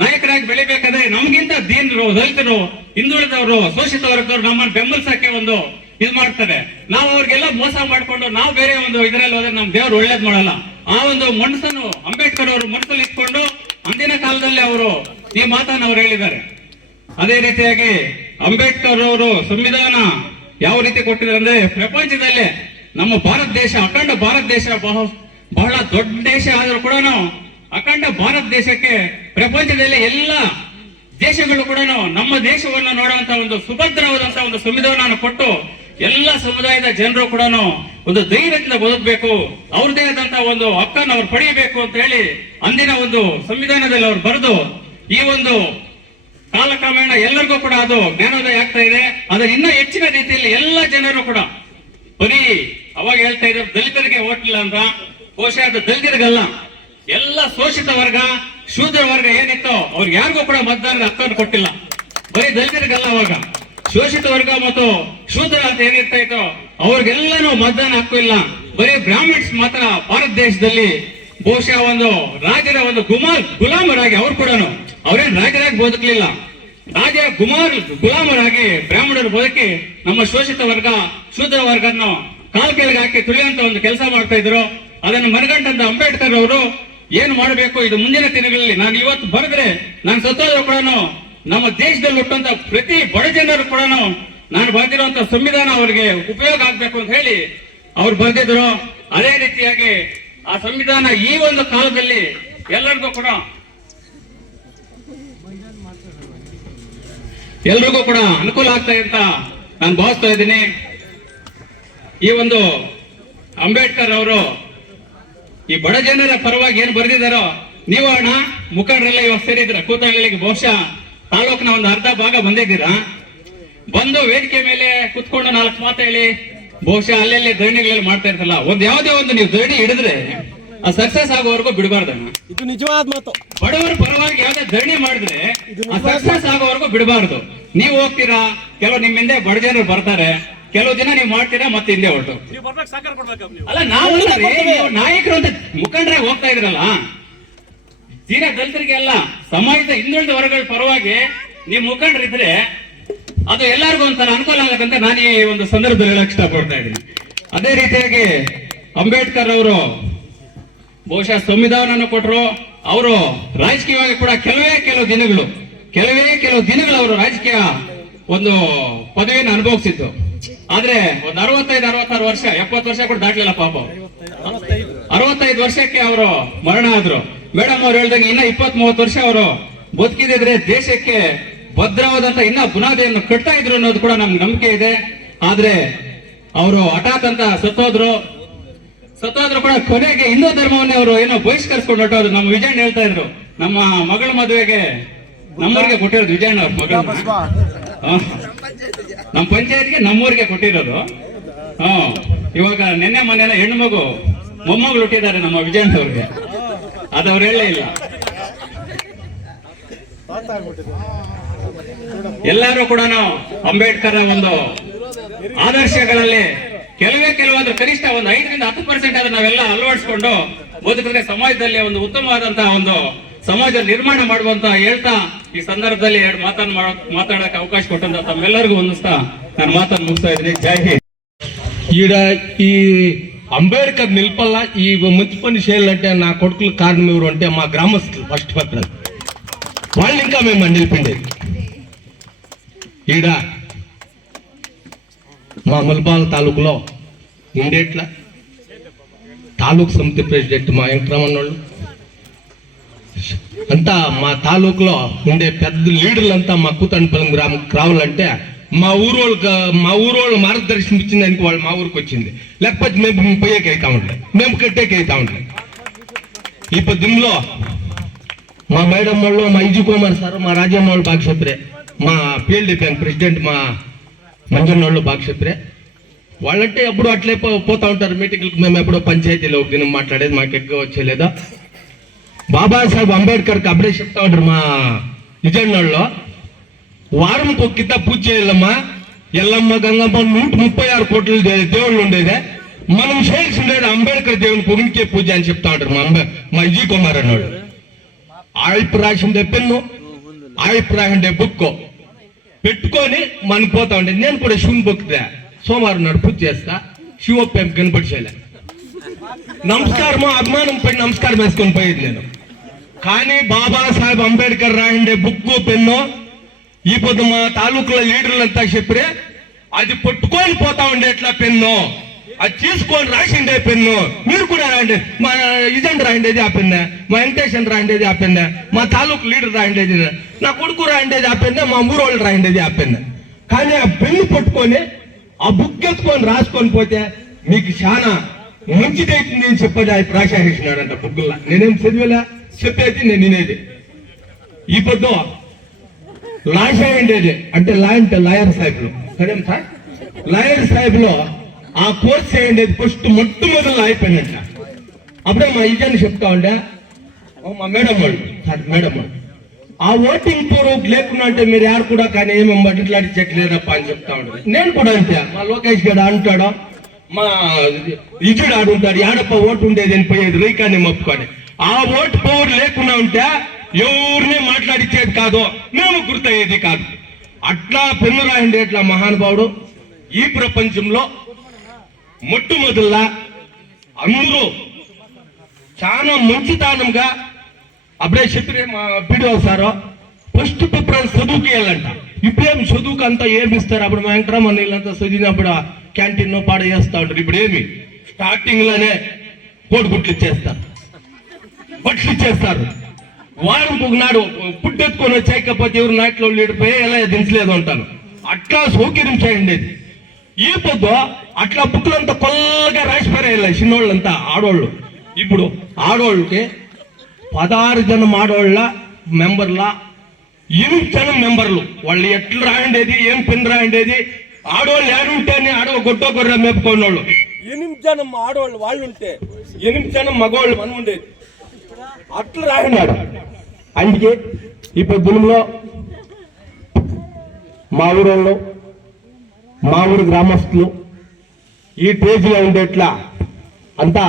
ನಾಯಕರಾಗಿ ಬೆಳಿಬೇಕಾದ್ರೆ ನಮ್ಗಿಂತ ದೀನರು, ದಲಿತರು, ಹಿಂದುಳಿದವರು, ಶೋಷಿತ ವರ್ಗದವರು ನಮ್ಮನ್ನು ಬೆಂಬಲಿಸಕ್ಕೆ ಒಂದು ಇದು ಮಾಡ್ತಾರೆ. ನಾವು ಅವ್ರಿಗೆಲ್ಲ ಮೋಸ ಮಾಡ್ಕೊಂಡು ನಾವು ಬೇರೆ ಒಂದು ಇದರಲ್ಲಿ ಹೋದ್ರೆ ನಮ್ ದೇವ್ರು ಒಳ್ಳೇದ್ ಮಾಡಲ್ಲ. ಆ ಒಂದು ಮನಸ್ಸನ್ನು ಅಂಬೇಡ್ಕರ್ ಅವರು ಮನಸ್ಸಲ್ಲಿ ಇಟ್ಕೊಂಡು ಅಂದಿನ ಕಾಲದಲ್ಲಿ ಅವರು ಈ ಮಾತನ್ನು ಅವ್ರು ಹೇಳಿದ್ದಾರೆ. ಅದೇ ರೀತಿಯಾಗಿ ಅಂಬೇಡ್ಕರ್ ಅವರು ಸಂವಿಧಾನ ಯಾವ ರೀತಿ ಕೊಟ್ಟಿದ್ದಾರೆ ಅಂದ್ರೆ, ಪ್ರಪಂಚದಲ್ಲೇ ನಮ್ಮ ಭಾರತ ದೇಶ, ಅಖಂಡ ಭಾರತ ದೇಶ ಬಹಳ ದೊಡ್ಡ ದೇಶ ಆದ್ರೂ ಕೂಡ ಅಖಂಡ ಭಾರತ ದೇಶಕ್ಕೆ ಪ್ರಪಂಚದಲ್ಲಿ ಎಲ್ಲ ದೇಶಗಳು ಕೂಡ ನಮ್ಮ ದೇಶವನ್ನು ನೋಡುವಂತ ಒಂದು ಸುಭದ್ರವಾದಂತಹ ಒಂದು ಸಂವಿಧಾನ ಕೊಟ್ಟು ಎಲ್ಲ ಸಮುದಾಯದ ಜನರು ಕೂಡ ಒಂದು ಧೈರ್ಯದಿಂದ ಬದುಕಬೇಕು, ಅವ್ರದೇ ಆದಂತಹ ಒಂದು ಹಕ್ಕನ್ನು ಅವ್ರು ಪಡೆಯಬೇಕು ಅಂತ ಹೇಳಿ ಅಂದಿನ ಒಂದು ಸಂವಿಧಾನದಲ್ಲಿ ಅವ್ರು ಬರೆದು ಈ ಒಂದು ಕಾಲಕ್ರಮೇಣ ಎಲ್ಲರಿಗೂ ಕೂಡ ಅದು ಜ್ಞಾನೋದಯ ಆಗ್ತಾ ಇದೆ. ಅದನ್ನ ಇನ್ನೂ ಹೆಚ್ಚಿನ ರೀತಿಯಲ್ಲಿ ಎಲ್ಲ ಜನರು ಕೂಡ ಬರೀ ಅವಾಗ ಹೇಳ್ತಾ ಇದ್ರು ದಲಿತರಿಗೆ ಓಟ್ಲಿಲ್ಲ ಅಂತ, ಬಹುಶಃ ಅದು ದಲಿತರಿಗಲ್ಲ, ಎಲ್ಲ ಶೋಷಿತ ವರ್ಗ, ಶೂದ್ರ ವರ್ಗ ಏನಿತ್ತೋ ಅವ್ರಿಗೆ ಯಾರಿಗೂ ಕೂಡ ಮತದಾನದ ಹಕ್ಕನ್ನು ಕೊಟ್ಟಿಲ್ಲ. ಬರೀ ದಲಿತರಿಗಲ್ಲ, ಅವಾಗ ಶೋಷಿತ ವರ್ಗ ಮತ್ತು ಶೂದ್ರ ಅಂತ ಏನಿರ್ತಾ ಇತ್ತೋ ಅವ್ರಿಗೆಲ್ಲನೂ ಮತದಾನ ಹಕ್ಕು ಇಲ್ಲ. ಬರೀ ಬ್ರಾಹ್ಮಿಣ್ಸ್ ಮಾತ್ರ ಭಾರತ ದೇಶದಲ್ಲಿ ಬಹುಶಃ ಒಂದು ರಾಜರ ಒಂದು ಗುಲಾಮರಾಗಿ ಅವ್ರು ಕೂಡ ಅವ್ರೇನ್ ರಾಜರಾಗಿ ಬದುಕಲಿಲ್ಲ, ರಾಜ ಗುಲಾಮರಾಗಿ ಬ್ರಾಹ್ಮಣರು ಬದುಕಿ ನಮ್ಮ ಶೋಷಿತ ವರ್ಗ, ಶೂದ್ರ ವರ್ಗವನ್ನು ಕಾಲ್ ಕೆಳಗೆ ಹಾಕಿ ತುಳಿಯುವಂತ ಒಂದು ಕೆಲಸ ಮಾಡ್ತಾ ಇದ್ರು. ಅದನ್ನು ಮನಗಂಡಂತ ಅಂಬೇಡ್ಕರ್ ಅವರು ಏನು ಮಾಡಬೇಕು, ಇದು ಮುಂದಿನ ದಿನಗಳಲ್ಲಿ ನಾನು ಇವತ್ತು ಬರೆದ್ರೆ ನಾನು ಸತ್ತೋದ್ರು ಕೂಡ ನಮ್ಮ ದೇಶದಲ್ಲಿ ಹುಟ್ಟಂತ ಪ್ರತಿ ಬಡ ಜನರು ಕೂಡ ನಾನು ಬರೆದಿರುವಂತ ಸಂವಿಧಾನ ಅವರಿಗೆ ಉಪಯೋಗ ಆಗ್ಬೇಕು ಅಂತ ಹೇಳಿ ಅವ್ರು ಬರೆದಿದ್ರು. ಅದೇ ರೀತಿಯಾಗಿ ಆ ಸಂವಿಧಾನ ಈ ಒಂದು ಕಾಲದಲ್ಲಿ ಎಲ್ಲರಿಗೂ ಕೂಡ ಅನುಕೂಲ ಆಗ್ತಾ ಅಂತ ನಾನು ಭಾವಿಸ್ತಾ ಇದ್ದೀನಿ. ಈ ಒಂದು ಅಂಬೇಡ್ಕರ್ ಅವರು ಈ ಬಡ ಜನರ ಪರವಾಗಿ ಏನ್ ಬರೆದಿದ್ದಾರೋ, ನೀವು ಅಣ್ಣ ಮುಖಂಡರೆಲ್ಲ ಇವಾಗ ಸೇರಿದ್ರ ಕೂತಹಳ್ಳಿಗೆ, ಬಹುಶಃ ತಾಲೂಕಿನ ಒಂದು ಅರ್ಧ ಭಾಗ ಬಂದಿದ್ದೀರಾ. ಬಂದು ವೇದಿಕೆ ಮೇಲೆ ಕುತ್ಕೊಂಡು 4 ಮಾತು ಹೇಳಿ ಬಹುಶಃ ಅಲ್ಲೆಲ್ಲಿ ಧರಣಿಗಳೆಲ್ಲ ಮಾಡ್ತಾ ಇರ್ತಲ್ಲ, ಯಾವುದೇ ಒಂದು ನೀವು ಧರಣಿ ಹಿಡಿದ್ರೆ ಆ ಸಕ್ಸಸ್ ಆಗೋವರೆಗೂ ಬಿಡಬಾರ್ದಣ್ಣ. ಇದು ನಿಜವಾದ ಮಾತು. ಬಡವರ ಪರವಾಗಿ ಯಾವ್ದೇ ಧರಣಿ ಮಾಡಿದ್ರೆ ಆ ಸಕ್ಸಸ್ ಆಗೋವರೆಗೂ ಬಿಡಬಾರ್ದು. ನೀವು ಹೋಗ್ತೀರಾ, ಕೆಲವು ನಿಮ್ಮ ಹಿಂದೆ ಬಡ ಜನರು ಬರ್ತಾರೆ, ಕೆಲವು ದಿನ ನೀವು ಮಾಡ್ತೀರಾ, ಮತ್ತೆ ಹಿಂದೆ ಹೊರಟು ಅಲ್ಲ. ನಾವು ನಾಯಕರು ಅಂತ ಮುಖಂಡರಾಗಿ ಹೋಗ್ತಾ ಇದ್ರಲ್ಲ, ದೀನ ದಲಿತರಿಗೆಲ್ಲ ಸಮಾಜದ ಹಿಂದುಳಿದ ವರ್ಗಗಳ ಪರವಾಗಿ ನೀವು ಮುಖಂಡರಿದ್ರೆ ಅದು ಎಲ್ಲರಿಗೂ ಒಂಥರ ಅನುಕೂಲ ಆಗತ್ತಂತ ನಾನು ಈ ಒಂದು ಸಂದರ್ಭದಲ್ಲಿ ಹೇಳಕ್ ಇಷ್ಟಪಡ್ತಾ ಇದ್ದೀನಿ. ಅದೇ ರೀತಿಯಾಗಿ ಅಂಬೇಡ್ಕರ್ ಅವರು ಬಹುಶಃ ಸಂವಿಧಾನ ಕೊಟ್ಟರು. ಅವರು ರಾಜಕೀಯವಾಗಿ ಕೂಡ ಕೆಲವೇ ಕೆಲವು ದಿನಗಳು ಅವರು ರಾಜಕೀಯ ಒಂದು ಪದವಿಯನ್ನು ಅನುಭವಿಸಿದ್ದು. ಆದ್ರೆ ಒಂದು 65-66 ವರ್ಷ, 70 ವರ್ಷ ಕೂಡ ದಾಟ್ಲಿಲ್ಲ ಪಾಪ. 65 ವರ್ಷಕ್ಕೆ ಅವರು ಮರಣ ಆದ್ರು. ಮೇಡಮ್ ಅವ್ರು ಹೇಳ್ದಂಗೆ ಇನ್ನ 20-30 ವರ್ಷ ಅವರು ಬದುಕಿದ್ರೆ ದೇಶಕ್ಕೆ ಭದ್ರವಾದಂತ ಇನ್ನ ಬುನಾದಿಯನ್ನು ಕಟ್ತಾ ಇದ್ರು ಅನ್ನೋದು ಕೂಡ ನಮ್ಗೆ ನಂಬಿಕೆ ಇದೆ. ಆದ್ರೆ ಅವರು ಹಠಾತ್ ಅಂತ ಸತ್ತೋದ್ರು ಕೂಡ ಕೊನೆಗೆ ಹಿಂದೂ ಧರ್ಮವನ್ನೇ ಅವರು ಏನೋ ಬಹಿಷ್ಕರಿಸ್ಕೊಂಡು ಹೊಟ್ಟೋದು. ನಮ್ಮ ವಿಜಯಣ್ಣ ಹೇಳ್ತಾ ಇದ್ರು, ನಮ್ಮ ಮಗಳ ಮದುವೆಗೆ ನಮ್ಮವ್ರಿಗೆ ಕೊಟ್ಟಿರೋದು ವಿಜಯಣ್ಣ ಅವ್ರ ಮಗಳ ನಮ್ಮ ಪಂಚಾಯತ್ಗೆ ನಮ್ಮೂರಿಗೆ ಕೊಟ್ಟಿರೋದು. ಇವಾಗ ನಿನ್ನೆ ಮೊನ್ನೆ ಹೆಣ್ಣು ಮಗು ಮೊಮ್ಮಗಳು ಹುಟ್ಟಿದ್ದಾರೆ ನಮ್ಮ ವಿಜಯಂತ ಅವ್ರಿಗೆ, ಅದವ್ರು ಹೇಳಲೇ ಇಲ್ಲ. ಎಲ್ಲರೂ ಕೂಡ ನಾವು ಅಂಬೇಡ್ಕರ್ ಒಂದು ಆದರ್ಶಗಳಲ್ಲಿ ಕೆಲವಾದ್ರೂ ಕನಿಷ್ಠ ಒಂದು 5ರಿಂದ 10% ಆದ್ರೆ ನಾವೆಲ್ಲ ಅಳವಡಿಸ್ಕೊಂಡು ಬದುಕಿದ್ರೆ ಸಮಾಜದಲ್ಲಿ ಒಂದು ಉತ್ತಮವಾದಂತಹ ಒಂದು ಸಮಾಜ ನಿರ್ಮಾಣ ಮಾಡುವಂತ ಹೇಳ್ತಾ ಈ ಸಂದರ್ಭದಲ್ಲಿ 2 ಮಾತಾಡಕ್ಕೆ ಅವಕಾಶ ಕೊಟ್ಟಂತ ತಮ್ಮೆಲ್ಲರಿಗೂ ಹೊಂದಿಸ್ತಾ ನಾನು ಮಾತನ್ನು ಮುಗಿಸ್ತಾ ಇದ್ದೀನಿ. ಜೈ ಹಿಂದ್. ఈడ ఈ అంబేద్కర్ నిల్పల్ల ఈ మంచి పని చేయాలంటే నా కొడుకులు కారణం ఎవరు అంటే మా గ్రామస్తులు ఫస్ట్ పక్కన వాళ్ళు ఇంకా మేము నిలిపిండేది. ఈడ మా ముల్బాల్ తాలూకులో ఉండేట్ల తాలూకు సమితి ప్రెసిడెంట్ మా వెంకటరమణ వాళ్ళు అంతా మా తాలూకులో ఉండే పెద్ద లీడర్లంతా మా కూతండపల్లి గ్రామంకి రావాలంటే మా ఊరోళ్ళు మార్గదర్శనం ఇచ్చిందానికి వాళ్ళు మా ఊరికి వచ్చింది, లేకపోతే మేము పోయేకి అవుతా ఉండలేదు, మేము కట్టేకి అవుతా ఉండలేదు. ఈ పద్యంలో మా మేడం వాళ్ళు, మా ఇంజు కుమార్ సార్, మా రాజమ్మ వాళ్ళు బాగా చెప్పరే, మా పిఎల్డి బ్యాంక్ ప్రెసిడెంట్ మా మంజన్న వాళ్ళు బాగా చెప్పరే. వాళ్ళంటే ఎప్పుడు అట్లే పోతా ఉంటారు మీటింగ్లకు. మేము ఎప్పుడో పంచాయతీలో ఒక దినం మాట్లాడేది మాకు ఎక్కువ వచ్చేలేదా. బాబాసాహెబ్ అంబేద్కర్కి అప్పుడే చెప్తా ఉంటారు మా నిజన్నోళ్ళు, వారంకి ఒక కింద పూజ చేయాలమ్మా, ఎల్లమ్మ గంగమ్మ 136 కోట్ల దేవుళ్ళు ఉండేదే, మనం చేయాల్సిండేది అంబేద్కర్ దేవుని పొగినికే పూజ అని చెప్తా ఉంటారు మా విజయ్ కుమార్ అన్నోడు. ఆయిపు రాసిండే పెన్ను, ఆయిపు రాసిండే బుక్ పెట్టుకొని మనకు పోతా ఉండేది. నేను కూడా శివుని బుక్దా సోమవారం నాడు పూజ చేస్తా, శివోప్పేం కనపడి చేయలే, నమస్కారము అభిమానం పడి నమస్కారం వేసుకొని పోయేది నేను. కానీ బాబాసాహెబ్ అంబేద్కర్ రాయిండే బుక్ పెన్ను ఈ పొద్దు మా తాలూకుల లీడర్లంతా చెప్పరే, అది పట్టుకొని పోతా ఉండేట్లా పెన్ను, అది తీసుకొని రాసిండే పెన్ను. మీరు కూడా రాయండి, మా ఇజెంట్ రాయిండేది ఆ పెన్నే, మా వెంకటేషన్ రాయిండేది ఆ పెన్నే, మా తాలూకు లీడర్ రాయిండేది, నా కొడుకు రాయిండేది ఆ పెన్నే, మా ఊరోళ్ళు రాయిండేది ఆ పెన్నే. కానీ ఆ పెన్ను పట్టుకొని ఆ బుక్ ఎత్తుకొని రాసుకొని పోతే మీకు చాలా మంచిదైతుంది అని చెప్పేది ఆయన ప్రాశాసిస్తున్నాడంట బుక్కుల్లా. నేనేం చదివేలా, చెప్పేది నేను వినేది. ఈ పొద్దు లాష ఉండేది అంటే లా అంటే లాయర్ సాహెబ్లు కదేం సార్, లాయర్ సాహెబ్లో ఆ కోర్స్ చేయండి ఫస్ట్ మొట్టమొదలు అయిపోయినట్ట. అప్పుడే మా ఇజాన్ని చెప్తా ఉండే మా మేడం వాళ్ళు, సార్ మేడం వాళ్ళు, ఆ ఓటింగ్ ప్రూఫ్ లేకుండా అంటే మీరు యారు కూడా కానీ ఏమేమి బట్టిట్లాడి చెక్ లేదప్ప అని చెప్తా ఉంటాడు. నేను కూడా అంతే, మా లోకేష్ గడ అంటాడు, మా ఇజుడు ఆడుంటాడు, యాడప్ప ఓటు ఉండేది అని పోయేది రైకాన్ని మొప్పుకొని. ఆ ఓటు పవర్ లేకుండా ఉంటే ఎవరిని మాట్లాడిచ్చేది కాదు, మేము గుర్తయ్యేది కాదు. అట్లా పెన్ను రాయండి అట్లా మహానుభావుడు ఈ ప్రపంచంలో మొట్టమొదల్లా అందరూ చాలా మంచితనంగా అప్పుడే చెప్పిరే మా పీడిఓ సారు, ఫస్ట్ ప్రిఫరెన్స్ చదువుకి వెళ్ళంట. ఇప్పుడేమి చదువుకు అంతా ఏమిస్తారు, అప్పుడు మా వెంకటరమణ వీళ్ళంతా చదివినప్పుడు క్యాంటీన్ పాడ చేస్తూ ఉంటారు. ఇప్పుడు ఏమి స్టార్టింగ్ లోనే కోడిగుట్లు ఇచ్చేస్తారు, బట్లు ఇచ్చేస్తారు. వారం ఒకనాడు పుట్టెత్తుకొని వచ్చాకపోతే ఎవరు నాటిలో లీడిపోయి ఎలా దించలేదు అంటాను. అట్లా సౌకర్యం చేయండి. ఈ పొద్దు అట్లా బుక్కులంతా కొల్లగా రాసిపోయారు చిన్నోళ్ళంతా ఆడోళ్ళు. ఇప్పుడు ఆడోళ్ళకి 16 జనం ఆడోళ్ళ మెంబర్ల 8 జనం మెంబర్లు. వాళ్ళు ఎట్లా రాయండేది, ఏం పెన్ రాయండేది, ఆడోళ్ళు ఏడుంటేనే ఆడవ గొడ్డో గొర్రె మేపుకున్న వాళ్ళు 8 జనం ఆడవాళ్ళు వాళ్ళు ఉంటే 8 జనం మగవాళ్ళు మనం ఉండేది. అట్లా రాయన్నాడు. అందుకే ఈ పొద్దులో మా ఊరోళ్ళు, మా ఊరు గ్రామస్తులు ఈ టేజ్లో ఉండేట్లా అంతా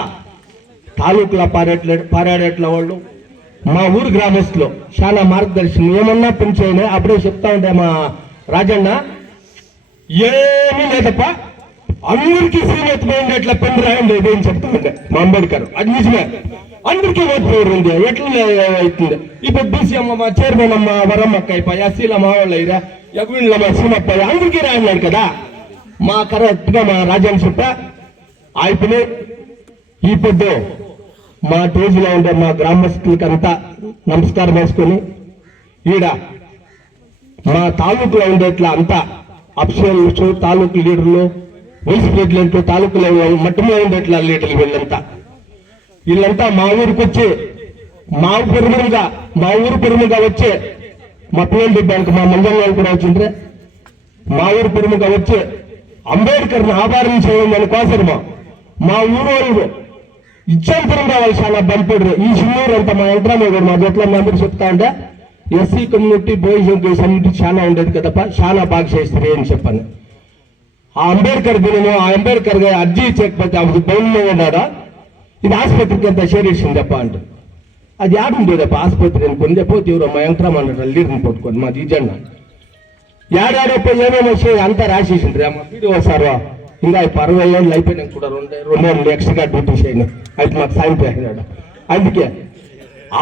తాలూకుల పారాడేట్ల వాళ్ళు, మా ఊరు గ్రామస్తులు చాలా మార్గదర్శనం. ఏమన్నా పెంచాయని అప్పుడే చెప్తా ఉంటే మా రాజన్న, ఏమీ లేదప్ప అందరికీ శ్రీమతి ఎట్లా పెన్ను రాయండి ఇది అని చెప్తా ఉండే మా అంబేద్కర్. అది నిజమే, అందరికీ ఓటు పవర్ ఉంది. ఎట్లా అవుతుంది ఇప్పుడు బీసీ అమ్మ, మా చైర్మన్ అమ్మ వరమ్మక్క అయిపోయి, ఎస్సీల మా వాళ్ళు అయిరా, ఎగువిన్ల మా సీమప్ప అందరికీ రాయన్నాడు కదా. మా కరెక్ట్గా మా రాజాన్ని చెప్పా అయిపోయి ఈ పొద్దు మా టేజ్లో ఉండే మా గ్రామస్తులకి అంతా నమస్కారం వేసుకొని ఈడ మా తాలూకులో ఉండేట్లా అంతా అఫీషియల్స్, తాలూకు లీడర్లు, వైస్ ప్రెసిడెంట్లు, తాలూకులో మట్టంలో ఉండేట్లా లీడర్లు వీళ్ళంతా మా ఊరికి వచ్చి మా ఊరు పెరుముగా వచ్చి మా పిఎల్డి బ్యాంక్ మా మంజల్ కూడా వచ్చిండ్రే. మా ఊరు పెరుముగా వచ్చి అంబేద్కర్ని ఆభరించడం మన కోసరమా మా ఊరు వాళ్ళు ఇచ్చాపురం రావాలి చాలా బలిపడరు ఈ చిన్నూరు అంతా మా యంత్రామే కూడా మా జట్ల మెంబర్ చెప్తా ఉంటే ఎస్సీ కమ్యూనిటీ బాయ్స్ కమ్యూనిటీ చాలా ఉండేది కదప్ప చాలా బాగా చేస్తారు అని చెప్పాను. ఆ అంబేద్కర్ దినము ఆ అంబేద్కర్ గారు అర్జీ ఇచ్చకపోతే అప్పుడు బౌన్లో ఉన్నాడా ఇది ఆసుపత్రికి అంత చేరేసిందప్ప అంటే అది ఆడుండేదప్ప ఆసుపత్రి అనుకుందే పోతే ఎవరో మా యంత్రం అన్నారు లీడర్ని పట్టుకోండి మా జీజన్న ఏడాడప్ప ఏమేమి వచ్చాయి అంతా రాసేసిండ్రు అమ్మ వీడియో సారు ఇంకా 60 ఏళ్ళు అయిపోయినాక కూడా 2 ఎక్స్ట్రా డ్యూటీ చేయను అయితే మాకు సాయం చేసినాడు. అందుకే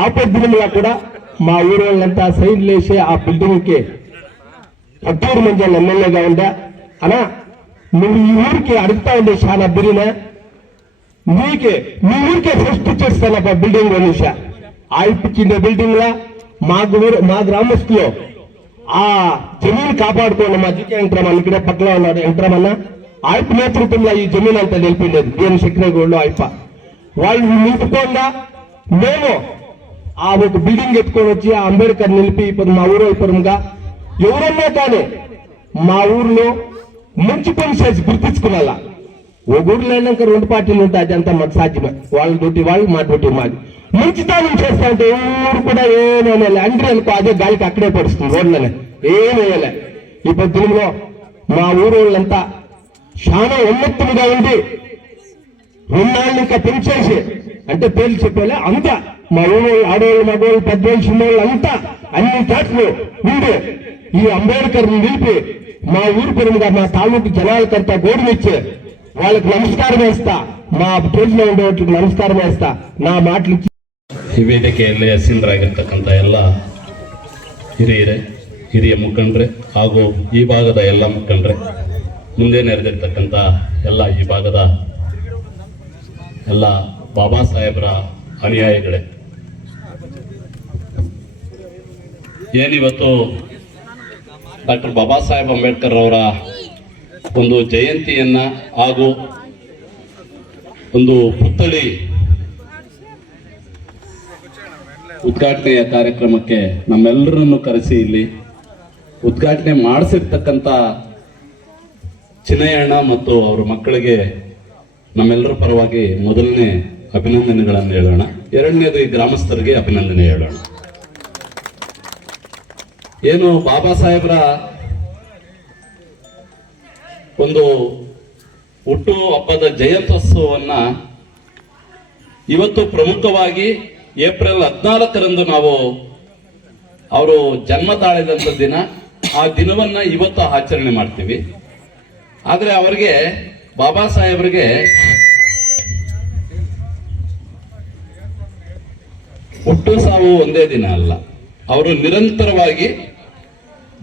ఆపద్దినంగా కూడా మా ఊరు వాళ్ళంతా సైన్లు వేసి ఆ బిల్డింగ్కి పట్టూరు మంజల్ ఎమ్మెల్యేగా ఉందా అనా నువ్వు ఈ ఊరికి అడుగుతా ఉండే చాలా బిరినా మీ ఊరికే ఫస్ట్ చేస్తానప్ప బిల్డింగ్ మనిషా ఆయిపించిన బిల్డింగ్ లా మా గ్రామస్తులు ఆ జమీన్ కాపాడుకోండి మా జీకే యంత్రమన్న ఇక్కడే పక్కన ఉన్నాడు యంత్రమన్న ఆయప్ప నేతృత్వంలో ఈ జమీన్ అంతా నిలిపిండేది దేని శక్తిగూడలో ఆయప్ప వాళ్ళు నిలుపుకోండా మేము ఆ ఒక బిల్డింగ్ ఎత్తుకొని వచ్చి ఆ అంబేద్కర్ నిలిపి ఇప్పుడు మా ఊరు అయిపోరంగా ఎవరన్నా కానీ మా ఊర్లో మంచి పని చేసి గుర్తించుకునేలా ఓ ఊర్లో అయినాక 2 పార్టీలు ఉంటాయి అదంతా మాకు సాధ్యమే వాళ్ళ డ్యూటీ వాళ్ళు మా డ్యూటీ మాది మంచితనం చేస్తా ఉంటే ఊరు కూడా ఏమేయాలి అంటే అనుకో అదే గాలికి అక్కడే పడుస్తుంది రోడ్లనే ఏమేయాలి. ఈ పద్ధతిలో మా ఊరు వాళ్ళంతా చాలా ఉన్నతంగా ఉండి 2 నాళ్ళు ఇంకా పెంచేసి అంటే పేర్లు చెప్పేలా అంతా మా ఊరు ఆడవాళ్ళు మగవాళ్ళు పెద్దవాళ్ళు చిన్నవాళ్ళు అంతా అన్ని చాట్లు ఉండి ఈ అంబేద్కర్ నిలిపి మా ఊరు పెరుగుగా మా తాలూకు జనాలకంతా గౌరవించి వాళ్ళకి నమస్కారం వేస్తా మా పేరులో ఉండే వాళ్ళకి నమస్కారం వేస్తా నా మాటలు ಈ ವೇದಿಕೆಯಲ್ಲಿ ಹಸೀನರಾಗಿರ್ತಕ್ಕಂಥ ಎಲ್ಲ ಹಿರಿಯ ಮುಖಂಡ್ರೆ ಹಾಗೂ ಈ ಭಾಗದ ಎಲ್ಲ ಮುಖಂಡ್ರೆ ಮುಂದೆ ನೆರೆದಿರ್ತಕ್ಕಂಥ ಎಲ್ಲ ಈ ಭಾಗದ ಎಲ್ಲ ಬಾಬಾ ಸಾಹೇಬ್ರ ಅನುಯಾಯಿಗಳೇ, ಏನಿವತ್ತು ಡಾಕ್ಟರ್ ಬಾಬಾ ಸಾಹೇಬ್ ಅಂಬೇಡ್ಕರ್ ಅವರ ಒಂದು ಜಯಂತಿಯನ್ನ ಹಾಗೂ ಒಂದು ಪುತ್ಥಳಿ ಉದ್ಘಾಟನೆಯ ಕಾರ್ಯಕ್ರಮಕ್ಕೆ ನಮ್ಮೆಲ್ಲರನ್ನು ಕರೆಸಿ ಇಲ್ಲಿ ಉದ್ಘಾಟನೆ ಮಾಡಿಸಿರ್ತಕ್ಕಂಥ ಚಿನ್ನಯ್ಯಣ್ಣ ಮತ್ತು ಅವರ ಮಕ್ಕಳಿಗೆ ನಮ್ಮೆಲ್ಲರ ಪರವಾಗಿ ಮೊದಲನೇ ಅಭಿನಂದನೆಗಳನ್ನು ಹೇಳೋಣ. ಎರಡನೇದು ಈ ಗ್ರಾಮಸ್ಥರಿಗೆ ಅಭಿನಂದನೆ ಹೇಳೋಣ. ಏನು ಬಾಬಾ ಸಾಹೇಬ್ರ ಒಂದು ಹುಟ್ಟು ಹಬ್ಬದ ಜಯಂತ್ಯೋತ್ಸವವನ್ನ ಇವತ್ತು ಪ್ರಮುಖವಾಗಿ ಏಪ್ರಿಲ್ 14ರಂದು ನಾವು ಅವರು ಜನ್ಮ ತಾಳಿದಂಥ ದಿನ, ಆ ದಿನವನ್ನ ಇವತ್ತು ಆಚರಣೆ ಮಾಡ್ತೀವಿ. ಆದ್ರೆ ಅವರಿಗೆ ಬಾಬಾ ಸಾಹೇಬ್ರಿಗೆ ಹುಟ್ಟು ಸಾವು ಒಂದೇ ದಿನ ಅಲ್ಲ, ಅವರು ನಿರಂತರವಾಗಿ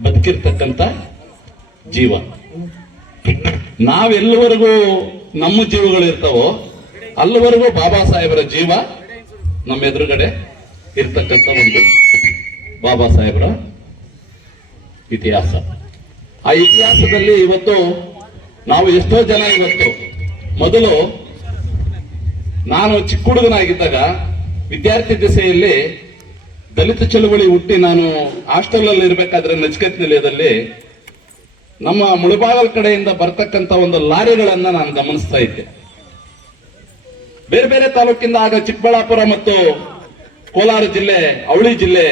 ಬದುಕಿರ್ತಕ್ಕಂಥ ಜೀವ. ನಾವೆಲ್ಲವರೆಗೂ ನಮ್ಮ ಜೀವಗಳು ಇರ್ತಾವೋ ಅಲ್ಲಿವರೆಗೂ ಬಾಬಾ ಸಾಹೇಬರ ಜೀವ ನಮ್ಮ ಎದುರುಗಡೆ ಇರ್ತಕ್ಕಂಥ ಒಂದು ಬಾಬಾ ಸಾಹೇಬರ ಇತಿಹಾಸ. ಆ ಇತಿಹಾಸದಲ್ಲಿ ಇವತ್ತು ನಾವು ಎಷ್ಟೋ ಜನ ಇವತ್ತು, ಮೊದಲು ನಾನು ಚಿಕ್ಕ ಹುಡುಗನಾಗಿದ್ದಾಗ ವಿದ್ಯಾರ್ಥಿ ದಿಸೆಯಲ್ಲಿ ದಲಿತ ಚಳುವಳಿ ಹುಟ್ಟಿ ನಾನು ಹಾಸ್ಟೆಲ್ ಅಲ್ಲಿ ಇರ್ಬೇಕಾದ್ರೆ ನಚಿಕೇತ್ ನಿಲಯದಲ್ಲಿ ನಮ್ಮ ಮುಳಬಾಗಲ್ ಕಡೆಯಿಂದ ಬರ್ತಕ್ಕಂಥ ಒಂದು ಲಾರಿಗಳನ್ನ ನಾನು ಗಮನಿಸ್ತಾ ಇದ್ದೆ. ಬೇರೆ ಬೇರೆ ತಾಲೂಕಿಂದ, ಆಗ ಚಿಕ್ಕಬಳ್ಳಾಪುರ ಮತ್ತು ಕೋಲಾರ ಜಿಲ್ಲೆ, ಅವಳಿ ಜಿಲ್ಲೆ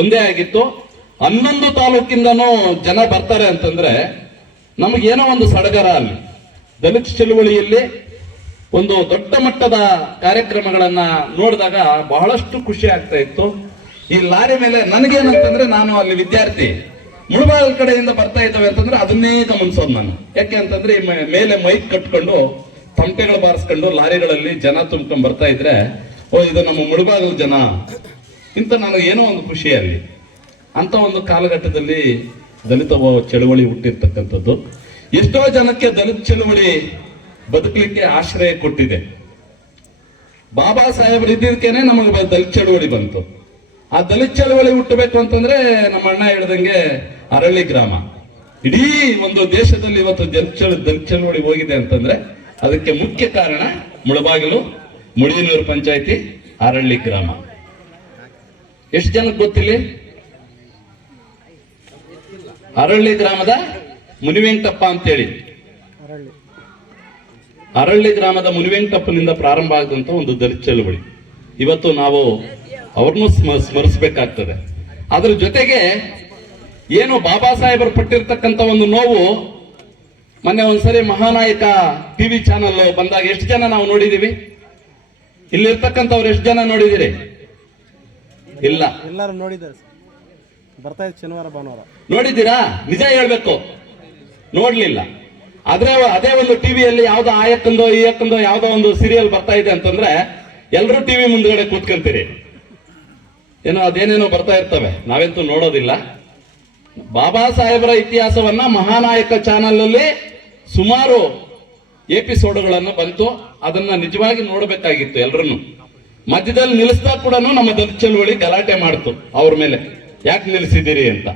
ಒಂದೇ ಆಗಿತ್ತು. 11 ತಾಲೂಕಿಂದನೂ ಜನ ಬರ್ತಾರೆ ಅಂತಂದ್ರೆ ನಮಗೇನೋ ಒಂದು ಸಡಗರ. ಅಲ್ಲಿ ದಲಿತ ಚಳುವಳಿಯಲ್ಲಿ ಒಂದು ದೊಡ್ಡ ಮಟ್ಟದ ಕಾರ್ಯಕ್ರಮಗಳನ್ನ ನೋಡಿದಾಗ ಬಹಳಷ್ಟು ಖುಷಿ ಆಗ್ತಾ ಇತ್ತು. ಈ ಲಾರಿ ಮೇಲೆ ನನಗೇನಂತಂದ್ರೆ, ನಾನು ಅಲ್ಲಿ ವಿದ್ಯಾರ್ಥಿ, ಮುಳಬಾಗಲ್ ಕಡೆಯಿಂದ ಬರ್ತಾ ಇದ್ದಾವೆ ಅಂತಂದ್ರೆ ಅದನ್ನೇ ಗಮನಿಸೋದು ನಾನು. ಯಾಕೆ ಅಂತಂದ್ರೆ ಮೇಲೆ ಮೈಕ್ ಕಟ್ಕೊಂಡು ತಮಟೆಗಳು ಬಾರಿಸ್ಕೊಂಡು ಲಾರಿಗಳಲ್ಲಿ ಜನ ತುಂಬ್ಕೊಂಡ್ ಬರ್ತಾ ಇದ್ರೆ, ಓ ಇದು ನಮ್ಮ ಮುಳಬಾಗಲ್ ಜನ ಇಂತ ನನಗೆ ಏನೋ ಒಂದು ಖುಷಿ ಅಲ್ಲಿ. ಅಂತ ಒಂದು ಕಾಲಘಟ್ಟದಲ್ಲಿ ದಲಿತ ಚಳುವಳಿ ಹುಟ್ಟಿರ್ತಕ್ಕಂಥದ್ದು ಎಷ್ಟೋ ಜನಕ್ಕೆ ದಲಿತ ಚಳುವಳಿ ಬದುಕಲಿಕ್ಕೆ ಆಶ್ರಯ ಕೊಟ್ಟಿದೆ. ಬಾಬಾ ಸಾಹೇಬ್ರು ಇದ್ದಿದ್ದಕ್ಕೇನೆ ನಮಗೆ ದಲಿತ ಚಳುವಳಿ ಬಂತು. ಆ ದಲಿತ ಚಳುವಳಿ ಹುಟ್ಟಬೇಕು ಅಂತಂದ್ರೆ ನಮ್ಮ ಅಣ್ಣ ಹೇಳ್ದಂಗೆ ಅರಳಿ ಗ್ರಾಮ ಇಡೀ ಒಂದು ದೇಶದಲ್ಲಿ ಇವತ್ತು ದಲಿತ ಚಳುವಳಿ ಹೋಗಿದೆ ಅಂತಂದ್ರೆ ಅದಕ್ಕೆ ಮುಖ್ಯ ಕಾರಣ ಮುಳಬಾಗಿಲು ಮುಡಿಯನೂರು ಪಂಚಾಯತಿ ಅರಳ್ಳಿ ಗ್ರಾಮ. ಎಷ್ಟು ಜನಕ್ಕೆ ಗೊತ್ತಿಲ್ಲ? ಅರಳ್ಳಿ ಗ್ರಾಮದ ಮುನಿವೆಂಕಟಪ್ಪ ಅಂತೇಳಿ ಅರಳ್ಳಿ ಗ್ರಾಮದ ಮುನಿವೆಂಕಟಪ್ಪನಿಂದ ಪ್ರಾರಂಭ ಆದಂತ ಒಂದು ದಲಿತ ಚಳವಳಿ. ಇವತ್ತು ನಾವು ಅವ್ರನ್ನೂ ಸ್ಮರಿಸಬೇಕಾಗ್ತದೆ. ಅದ್ರ ಜೊತೆಗೆ ಏನು ಬಾಬಾ ಸಾಹೇಬರು ಪಟ್ಟಿರ್ತಕ್ಕಂಥ ಒಂದು ನೋವು, ಮೊನ್ನೆ ಒಂದ್ಸರಿ ಮಹಾನಾಯಕ ಟಿವಿ ಚಾನಲ್ ಬಂದಾಗ ಎಷ್ಟು ಜನ ನಾವು ನೋಡಿದೀವಿ? ಇಲ್ಲಿರ್ತಕ್ಕಂಥವ್ರು ಎಷ್ಟು ಜನ ನೋಡಿದಿರಿ? ಇಲ್ಲ, ಎಲ್ಲರೂ ನೋಡಿದ್ದಾರೆ. ಬರ್ತಾ ಇತ್ತು ಶನಿವಾರ ಭಾನುವಾರ. ನೋಡಿದ್ದೀರಾ? ನಿಜ ಹೇಳ್ಬೇಕು, ನೋಡ್ಲಿಲ್ಲ. ಆದ್ರೆ ಅದೇ ಒಂದು ಟಿವಿಯಲ್ಲಿ ಯಾವ್ದೋ ಆಯಕ್ಕಂದೋ ಈ ಅಕ್ಕಂದೋ ಯಾವ್ದೋ ಒಂದು ಸೀರಿಯಲ್ ಬರ್ತಾ ಇದೆ ಅಂತಂದ್ರೆ ಎಲ್ಲರೂ ಟಿವಿ ಮುಂದ್ಗಡೆ ಕೂತ್ಕೊಂತೀರಿ. ಏನೋ ಅದೇನೇನೋ ಬರ್ತಾ ಇರ್ತವೆ, ನಾವೆಂತೂ ನೋಡೋದಿಲ್ಲ. ಬಾಬಾ ಸಾಹೇಬರ ಇತಿಹಾಸವನ್ನ ಮಹಾನಾಯಕ ಚಾನಲ್ ಅಲ್ಲಿ ಸುಮಾರು ಎಪಿಸೋಡ್ಗಳನ್ನು ಬಂತು. ಅದನ್ನ ನಿಜವಾಗಿ ನೋಡ್ಬೇಕಾಗಿತ್ತು ಎಲ್ರನ್ನು. ಮಧ್ಯದಲ್ಲಿ ನಿಲ್ಲಿಸಿದಾಗ ಕೂಡ ನಮ್ಮ ದಲಿತ ಚಳವಳಿ ಗಲಾಟೆ ಮಾಡ್ತು ಅವ್ರ ಮೇಲೆ, ಯಾಕೆ ನಿಲ್ಲಿಸಿದ್ದೀರಿ ಅಂತ.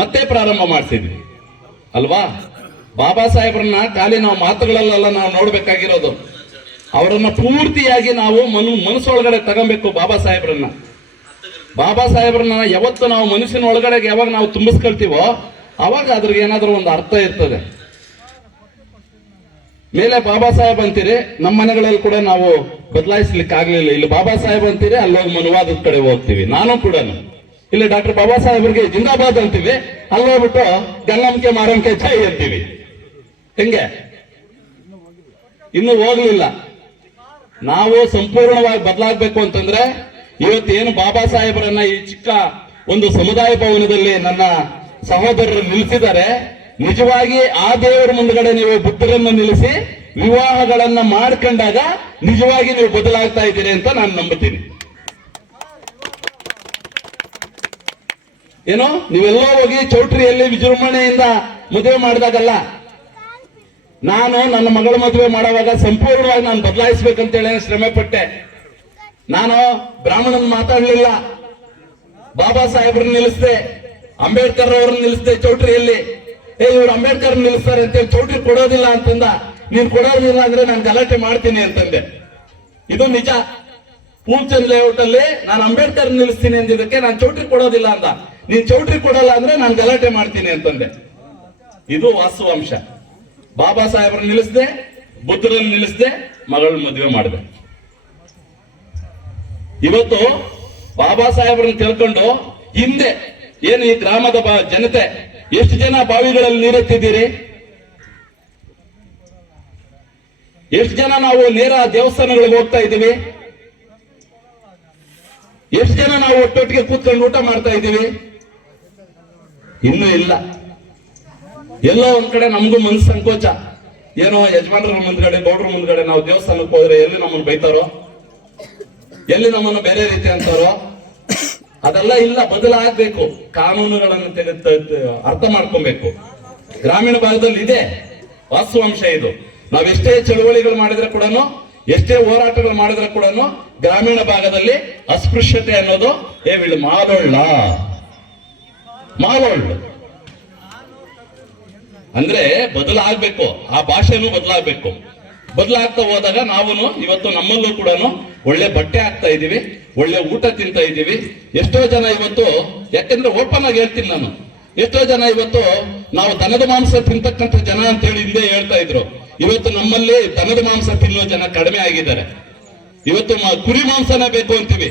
ಮತ್ತೆ ಪ್ರಾರಂಭ ಮಾಡಿಸಿದ್ವಿ ಅಲ್ವಾ? ಬಾಬಾ ಸಾಹೇಬ್ರನ್ನ ಖಾಲಿ ನಾವು ಮಾತುಗಳಲ್ಲೆಲ್ಲ ನಾವು ನೋಡ್ಬೇಕಾಗಿರೋದು, ಅವರನ್ನ ಪೂರ್ತಿಯಾಗಿ ನಾವು ಮನಸ್ಸೊಳಗಡೆ ತಗೊಬೇಕು. ಬಾಬಾ ಸಾಹೇಬ್ರನ್ನ ಯಾವತ್ತು ನಾವು ಮನಸ್ಸಿನ ಒಳಗಡೆ ಯಾವಾಗ ನಾವು ತುಂಬಿಸ್ಕೊಳ್ತೀವೋ ಅವಾಗ ಅದ್ರಿಗೆ ಏನಾದ್ರೂ ಒಂದು ಅರ್ಥ ಇರ್ತದೆ. ಮೇಲೆ ಬಾಬಾ ಸಾಹೇಬ್ ಅಂತೀರಿ, ನಮ್ಮ ಮನೆಗಳಲ್ಲಿ ಕೂಡ ನಾವು ಬದಲಾಯಿಸ್ಲಿಕ್ಕೆ ಆಗ್ಲಿಲ್ಲ. ಇಲ್ಲಿ ಬಾಬಾ ಸಾಹೇಬ್ ಅಂತೀರಿ, ಅಲ್ಲೋಗಿ ಮನುವಾದದ ಕಡೆ ಹೋಗ್ತೀವಿ. ನಾನು ಕೂಡ ಇಲ್ಲಿ ಡಾಕ್ಟರ್ ಬಾಬಾ ಸಾಹೇಬ್ರಿಗೆ ಜಿಂದಾಬಾದ್ ಅಂತೀವಿ, ಅಲ್ಲೋಗ್ಬಿಟ್ಟು ಗಂಗಮ್ಕೆ ಮಾರಂಕೆ ಜೈ ಅಂತೀವಿ. ಹೆಂಗೆ? ಇನ್ನು ಹೋಗ್ಲಿಲ್ಲ. ನಾವು ಸಂಪೂರ್ಣವಾಗಿ ಬದಲಾಗಬೇಕು ಅಂತಂದ್ರೆ ಇವತ್ತೇನು ಬಾಬಾ ಸಾಹೇಬರನ್ನ ಈ ಚಿಕ್ಕ ಒಂದು ಸಮುದಾಯ ಭವನದಲ್ಲಿ ನನ್ನ ಸಹೋದರರು ನಿಲ್ಲಿಸಿದ್ದಾರೆ, ನಿಜವಾಗಿ ಆ ದೇವರ ಮುಂದ್ಗಡೆ ನೀವು ಬುದ್ಧರನ್ನು ನಿಲ್ಲಿಸಿ ವಿವಾಹಗಳನ್ನ ಮಾಡ್ಕೊಂಡಾಗ ನಿಜವಾಗಿ ನೀವು ಬದಲಾಗ್ತಾ ಇದ್ದೀರಿ ಅಂತ ನಾನು ನಂಬುತ್ತೀನಿ. ಏನೋ ನೀವೆಲ್ಲೋ ಹೋಗಿ ಚೌಟ್ರಿಯಲ್ಲಿ ವಿಜೃಂಭಣೆಯಿಂದ ಮದುವೆ ಮಾಡಿದಾಗಲ್ಲ, ನಾನು ನನ್ನ ಮಗಳ ಮದುವೆ ಮಾಡುವಾಗ ಸಂಪೂರ್ಣವಾಗಿ ನಾನು ಬದಲಾಯಿಸ್ಬೇಕಂತೇಳಿ ಶ್ರಮೆ ಪಟ್ಟೆ. ನಾನು ಬ್ರಾಹ್ಮಣನ್ ಮಾತಾಡ್ಲಿಲ್ಲ, ಬಾಬಾ ಸಾಹೇಬ್ರನ್ನ ನಿಲ್ಲಿಸ್ದೆ, ಅಂಬೇಡ್ಕರ್ ಅವ್ರನ್ನ ನಿಲ್ಲಿಸ್ದೆ ಚೌಟ್ರಿಯಲ್ಲಿ. ಇವ್ರು ಅಂಬೇಡ್ಕರ್ ನಿಲ್ಲಿಸ್ತಾರೆ ಅಂತೇಳಿ ಚೌಟ್ರಿ ಕೊಡೋದಿಲ್ಲ ಅಂತಂದ. ನೀನ್ ಕೊಡೋದಿಲ್ಲ ಅಂದ್ರೆ ನಾನು ಗಲಾಟೆ ಮಾಡ್ತೀನಿ ಅಂತಂದೆ. ಇದು ನಿಜ. ಪೂರ್ಚಂದ್ ಲೇಔಟ್ ಅಲ್ಲಿ ನಾನು ಅಂಬೇಡ್ಕರ್ ನಿಲ್ಲಿಸ್ತೀನಿ ಅಂದಿದ್ದಕ್ಕೆ ನಾನು ಚೌಟ್ರಿ ಕೊಡೋದಿಲ್ಲ ಅಂದ. ನೀನ್ ಚೌಟ್ರಿ ಕೊಡಲ್ಲ ಅಂದ್ರೆ ನಾನು ಗಲಾಟೆ ಮಾಡ್ತೀನಿ ಅಂತಂದೆ. ಇದು ವಾಸ್ತವಾಂಶ. ಬಾಬಾ ಸಾಹೇಬ್ರನ್ನ ನಿಲ್ಲಿಸ್ದೆ, ಬುದ್ಧರನ್ನು ನಿಲ್ಲಿಸ್ದೆ, ಮಗಳ ಮದುವೆ ಮಾಡಿದೆ. ಇವತ್ತು ಬಾಬಾ ಸಾಹೇಬ್ರನ್ನ ತಿಳ್ಕೊಂಡು ಹಿಂದೆ ಏನು ಈ ಗ್ರಾಮದ ಜನತೆ ಎಷ್ಟು ಜನ ಬಾವಿಗಳಲ್ಲಿ ನೀರೆತ್ತಿದ್ದೀರಿ? ಎಷ್ಟು ಜನ ನಾವು ನೇರ ದೇವಸ್ಥಾನಗಳಿಗೆ ಹೋಗ್ತಾ ಇದ್ದೀವಿ? ಎಷ್ಟು ಜನ ನಾವು ಒಟ್ಟೊಟ್ಟಿಗೆ ಕೂತ್ಕೊಂಡು ಊಟ ಮಾಡ್ತಾ ಇದ್ದೀವಿ? ಇನ್ನೂ ಇಲ್ಲ. ಎಲ್ಲೋ ಒಂದ್ ಕಡೆ ನಮಗೂ ಮನಸ್ಸು ಸಂಕೋಚ. ಏನೋ ಯಜಮಾನರ ಮುಂದ್ಗಡೆ ಗೌಡ್ರ ಮುಂದ್ಗಡೆ ನಾವು ದೇವಸ್ಥಾನಕ್ಕೆ ಹೋದ್ರೆ ಎಲ್ಲಿ ನಮ್ಮನ್ನು ಬೈತಾರೋ, ಎಲ್ಲಿ ನಮ್ಮನ್ನು ಬೇರೆ ರೀತಿ ಅಂತಾರೋ, ಅದೆಲ್ಲ ಇಲ್ಲ. ಬದಲಾಗಬೇಕು. ಕಾನೂನುಗಳನ್ನು ಅರ್ಥ ಮಾಡ್ಕೊಬೇಕು. ಗ್ರಾಮೀಣ ಭಾಗದಲ್ಲಿ ಇದೆ ವಾಸ್ತವಾಂಶ ಇದು. ನಾವೆಷ್ಟೇ ಚಳುವಳಿಗಳು ಮಾಡಿದ್ರೆ ಕೂಡ, ಎಷ್ಟೇ ಹೋರಾಟಗಳು ಮಾಡಿದ್ರೆ ಕೂಡ ಗ್ರಾಮೀಣ ಭಾಗದಲ್ಲಿ ಅಸ್ಪೃಶ್ಯತೆ ಅನ್ನೋದು ಮಾಲೊಳ್ಳು ಅಂದ್ರೆ ಬದಲಾಗಬೇಕು. ಆ ಭಾಷೆನೂ ಬದಲಾಗಬೇಕು. ಬದಲಾಗ್ತಾ ಹೋದಾಗ ನಾವು ಇವತ್ತು ನಮ್ಮಲ್ಲೂ ಕೂಡ ಒಳ್ಳೆ ಬಟ್ಟೆ ಹಾಕ್ತಾ ಇದೀವಿ, ಒಳ್ಳೆ ಊಟ ತಿಂತಾ ಇದ್ದೀವಿ. ಎಷ್ಟೋ ಜನ ಇವತ್ತು, ಯಾಕೆಂದ್ರೆ ಓಪನ್ ಆಗಿ ಹೇಳ್ತೀನಿ ನಾನು, ಎಷ್ಟೋ ಜನ ಇವತ್ತು ನಾವು ದನದ ಮಾಂಸ ತಿಂತಕ್ಕಂಥ ಜನ ಅಂತ ಹೇಳಿ ಹಿಂದೆ ಹೇಳ್ತಾ ಇದ್ರು. ಇವತ್ತು ನಮ್ಮಲ್ಲಿ ದನದ ಮಾಂಸ ತಿನ್ನೋ ಜನ ಕಡಿಮೆ ಆಗಿದ್ದಾರೆ. ಇವತ್ತು ಕುರಿ ಮಾಂಸನೇ ಬೇಕು ಅಂತೀವಿ,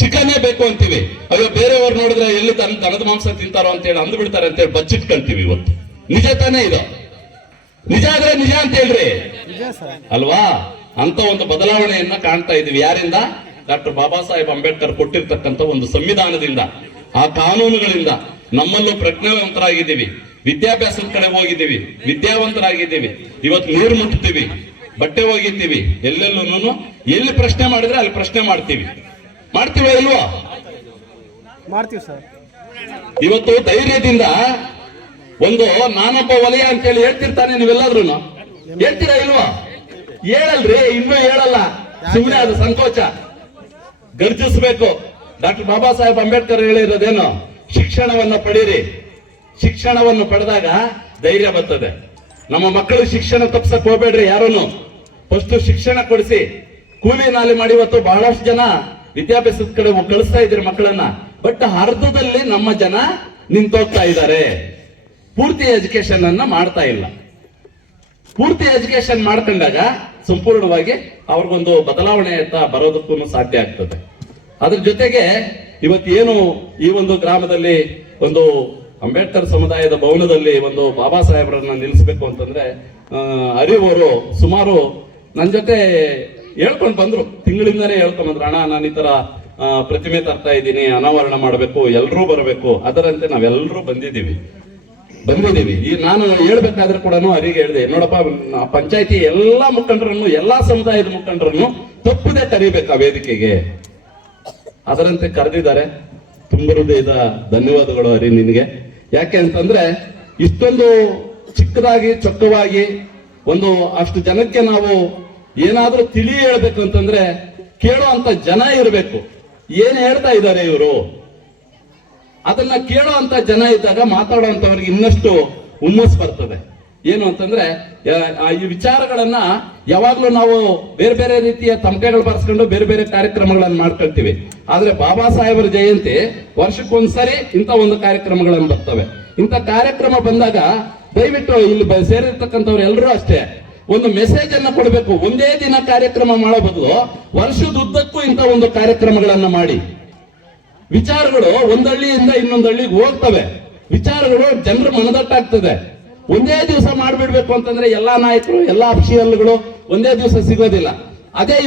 ಚಿಕನ್ನೇ ಬೇಕು ಅಂತೀವಿ. ಅಯ್ಯೋ ಬೇರೆಯವ್ರು ನೋಡಿದ್ರೆ ಎಲ್ಲಿ ದನದ ಮಾಂಸ ತಿಂತಾರೋ ಅಂತ ಹೇಳಿ ಅಂದ್ಬಿಡ್ತಾರೆ ಅಂತ ಹೇಳಿ ಬಚ್ಚಿಟ್ಕೊಳ್ತೀವಿ. ಇವತ್ತು ನಿಜ ತಾನೇ ಇದು? ನಿಜ ಆದ್ರೆ ನಿಜ ಅಂತ ಹೇಳ್ರಿ ಅಲ್ವಾ? ಅಂತ ಒಂದು ಬದಲಾವಣೆಯನ್ನ ಕಾಣ್ತಾ ಇದೀವಿ. ಯಾರಿಂದ? ಡಾಕ್ಟರ್ ಬಾಬಾ ಸಾಹೇಬ್ ಅಂಬೇಡ್ಕರ್ ಕೊಟ್ಟಿರ್ತಕ್ಕಂಥ ಒಂದು ಸಂವಿಧಾನದಿಂದ, ಆ ಕಾನೂನುಗಳಿಂದ ನಮ್ಮಲ್ಲೂ ಪ್ರಜ್ಞಾವಂತರಾಗಿದ್ದೀವಿ, ವಿದ್ಯಾಭ್ಯಾಸದ ಕಡೆ ಹೋಗಿದ್ದೀವಿ, ವಿದ್ಯಾವಂತರಾಗಿದ್ದೀವಿ. ಇವತ್ತು ನೀರು ಮುಟ್ತೀವಿ, ಬಟ್ಟೆ ಒಗಿತೀವಿ, ಎಲ್ಲೆಲ್ಲೂ ಎಲ್ಲಿ ಪ್ರಶ್ನೆ ಮಾಡಿದ್ರೆ ಅಲ್ಲಿ ಪ್ರಶ್ನೆ ಮಾಡ್ತೀವ ಇಲ್ವಾ? ಮಾಡ್ತೀವಿ ಸರ್. ಇವತ್ತು ಧೈರ್ಯದಿಂದ ಒಂದು ನಾನೊಬ್ಬ ವಲಯ ಅಂತೇಳಿ ಹೇಳ್ತಿರ್ತಾನೆ. ನೀವೆಲ್ಲಾದ್ರೂ ಹೇಳ್ತೀರಾ ಇಲ್ವಾ? ಹೇಳಲ್ರಿ, ಇನ್ನೂ ಹೇಳಲ್ಲ. ಸುಮ್ಮನೆ ಅದು ಸಂಕೋಚ. ಗರ್ಜಿಸ್ಬೇಕು. ಡಾಕ್ಟರ್ ಬಾಬಾ ಸಾಹೇಬ್ ಅಂಬೇಡ್ಕರ್ ಹೇಳಿರೋದೇನು? ಶಿಕ್ಷಣವನ್ನ ಪಡೀರಿ. ಶಿಕ್ಷಣವನ್ನು ಪಡೆದಾಗ ಧೈರ್ಯ ಬರ್ತದೆ. ನಮ್ಮ ಮಕ್ಕಳು ಶಿಕ್ಷಣ ತಪ್ಸಕ್ ಹೋಗ್ಬೇಡ್ರಿ ಯಾರನ್ನು. ಫಸ್ಟ್ ಶಿಕ್ಷಣ ಕೊಡಿಸಿ. ಕೂಲಿ ನಾಲಿ ಮಾಡಿ ಇವತ್ತು ಬಹಳಷ್ಟು ಜನ ವಿದ್ಯಾಭ್ಯಾಸದ ಕಡೆ ಕಳಿಸ್ತಾ ಇದ್ರಿ ಮಕ್ಕಳನ್ನ. ಬಟ್ ಅರ್ಧದಲ್ಲಿ ನಮ್ಮ ಜನ ನಿಂತೋಗ್ತಾ ಇದ್ದಾರೆ. ಪೂರ್ತಿ ಎಜುಕೇಶನ್ ಅನ್ನ ಮಾಡ್ತಾ ಇಲ್ಲ. ಪೂರ್ತಿ ಎಜುಕೇಶನ್ ಮಾಡ್ಕೊಂಡಾಗ ಸಂಪೂರ್ಣವಾಗಿ ಅವ್ರಿಗೊಂದು ಬದಲಾವಣೆ ಅಂತ ಬರೋದಕ್ಕೂ ಸಾಧ್ಯ ಆಗ್ತದೆ. ಅದ್ರ ಜೊತೆಗೆ ಇವತ್ತೇನು ಈ ಒಂದು ಗ್ರಾಮದಲ್ಲಿ ಒಂದು ಅಂಬೇಡ್ಕರ್ ಸಮುದಾಯದ ಭವನದಲ್ಲಿ ಒಂದು ಬಾಬಾ ಸಾಹೇಬರನ್ನ ನಿಲ್ಲಿಸಬೇಕು ಅಂತಂದ್ರೆ ಅರಿವರು ಸುಮಾರು ನನ್ನ ಜೊತೆ ಹೇಳ್ಕೊಂಡು ಬಂದ್ರು, ತಿಂಗಳಿಂದಾನೇ ಹೇಳ್ಕೊಂಡ್ ಬಂದ್ರು, ಅಣ್ಣ ನಾನು ಈ ತರ ಪ್ರತಿಮೆ ತರ್ತಾ ಇದ್ದೀನಿ, ಅನಾವರಣ ಮಾಡಬೇಕು, ಎಲ್ಲರೂ ಬರಬೇಕು. ಅದರಂತೆ ನಾವೆಲ್ಲರೂ ಬಂದಿದ್ದೀವಿ. ಈ ನಾನು ಹೇಳ್ಬೇಕಾದ್ರೆ ಕೂಡ ಅರಿಗೆ ಹೇಳಿದೆ, ನೋಡಪ್ಪ ಪಂಚಾಯತಿ ಎಲ್ಲಾ ಮುಖಂಡರನ್ನು, ಎಲ್ಲಾ ಸಮುದಾಯದ ಮುಖಂಡರನ್ನು ತಪ್ಪದೆ ಕರಿಬೇಕು ಆ ವೇದಿಕೆಗೆ. ಅದರಂತೆ ಕರೆದಿದ್ದಾರೆ. ತುಂಬ ಹೃದಯದ ಧನ್ಯವಾದಗಳು ಹರಿ ನಿನಗೆ. ಯಾಕೆ ಅಂತಂದ್ರೆ ಇಷ್ಟೊಂದು ಚಿಕ್ಕದಾಗಿ ಚೊಕ್ಕವಾಗಿ ಒಂದು ಅಷ್ಟು ಜನಕ್ಕೆ ನಾವು ಏನಾದ್ರೂ ತಿಳಿ ಹೇಳ್ಬೇಕು ಅಂತಂದ್ರೆ ಕೇಳೋ ಜನ ಇರಬೇಕು. ಏನ್ ಹೇಳ್ತಾ ಇದ್ದಾರೆ ಇವರು, ಅದನ್ನ ಕೇಳೋ ಜನ ಇದ್ದಾಗ ಮಾತಾಡುವಂತವ್ರಿಗೆ ಇನ್ನಷ್ಟು ಹುಮ್ಮಸ್ ಬರ್ತದೆ. ಏನು ಅಂತಂದ್ರೆ ಈ ವಿಚಾರಗಳನ್ನ ಯಾವಾಗ್ಲೂ ನಾವು ಬೇರೆ ಬೇರೆ ರೀತಿಯ ತಮಟೆಗಳು ಬರ್ಸ್ಕೊಂಡು ಬೇರೆ ಬೇರೆ ಕಾರ್ಯಕ್ರಮಗಳನ್ನ ಮಾಡ್ಕೊಳ್ತೀವಿ. ಆದ್ರೆ ಬಾಬಾ ಸಾಹೇಬರ ಜಯಂತಿ ವರ್ಷಕ್ಕೊಂದ್ಸರಿ ಇಂಥ ಒಂದು ಕಾರ್ಯಕ್ರಮಗಳನ್ನು ಬರ್ತವೆ. ಇಂಥ ಕಾರ್ಯಕ್ರಮ ಬಂದಾಗ ದಯವಿಟ್ಟು ಇಲ್ಲಿ ಸೇರಿರ್ತಕ್ಕಂಥವ್ರು ಎಲ್ಲರೂ ಅಷ್ಟೇ ಒಂದು ಮೆಸೇಜ್ ಅನ್ನ ಕೊಡಬೇಕು. ಒಂದೇ ದಿನ ಕಾರ್ಯಕ್ರಮ ಮಾಡೋ ಬದಲು ವರ್ಷದುದ್ದಕ್ಕೂ ಇಂಥ ಒಂದು ಕಾರ್ಯಕ್ರಮಗಳನ್ನ ಮಾಡಿ. ವಿಚಾರಗಳು ಒಂದಳ್ಳಿಯಿಂದ ಇನ್ನೊಂದು ಹಳ್ಳಿಗೆ ಹೋಗ್ತವೆ. ವಿಚಾರಗಳು ಜನರ ಮನದಟ್ಟಾಗ್ತದೆ. ಒಂದೇ ದಿವಸ ಮಾಡ್ಬಿಡ್ಬೇಕು ಅಂತಂದ್ರೆ ಎಲ್ಲಾ ನಾಯಕರು, ಎಲ್ಲಾ ಅಫಿಷಿಯಲ್ಗಳು ಒಂದೇ ದಿವಸ ಸಿಗೋದಿಲ್ಲ. ಅದೇ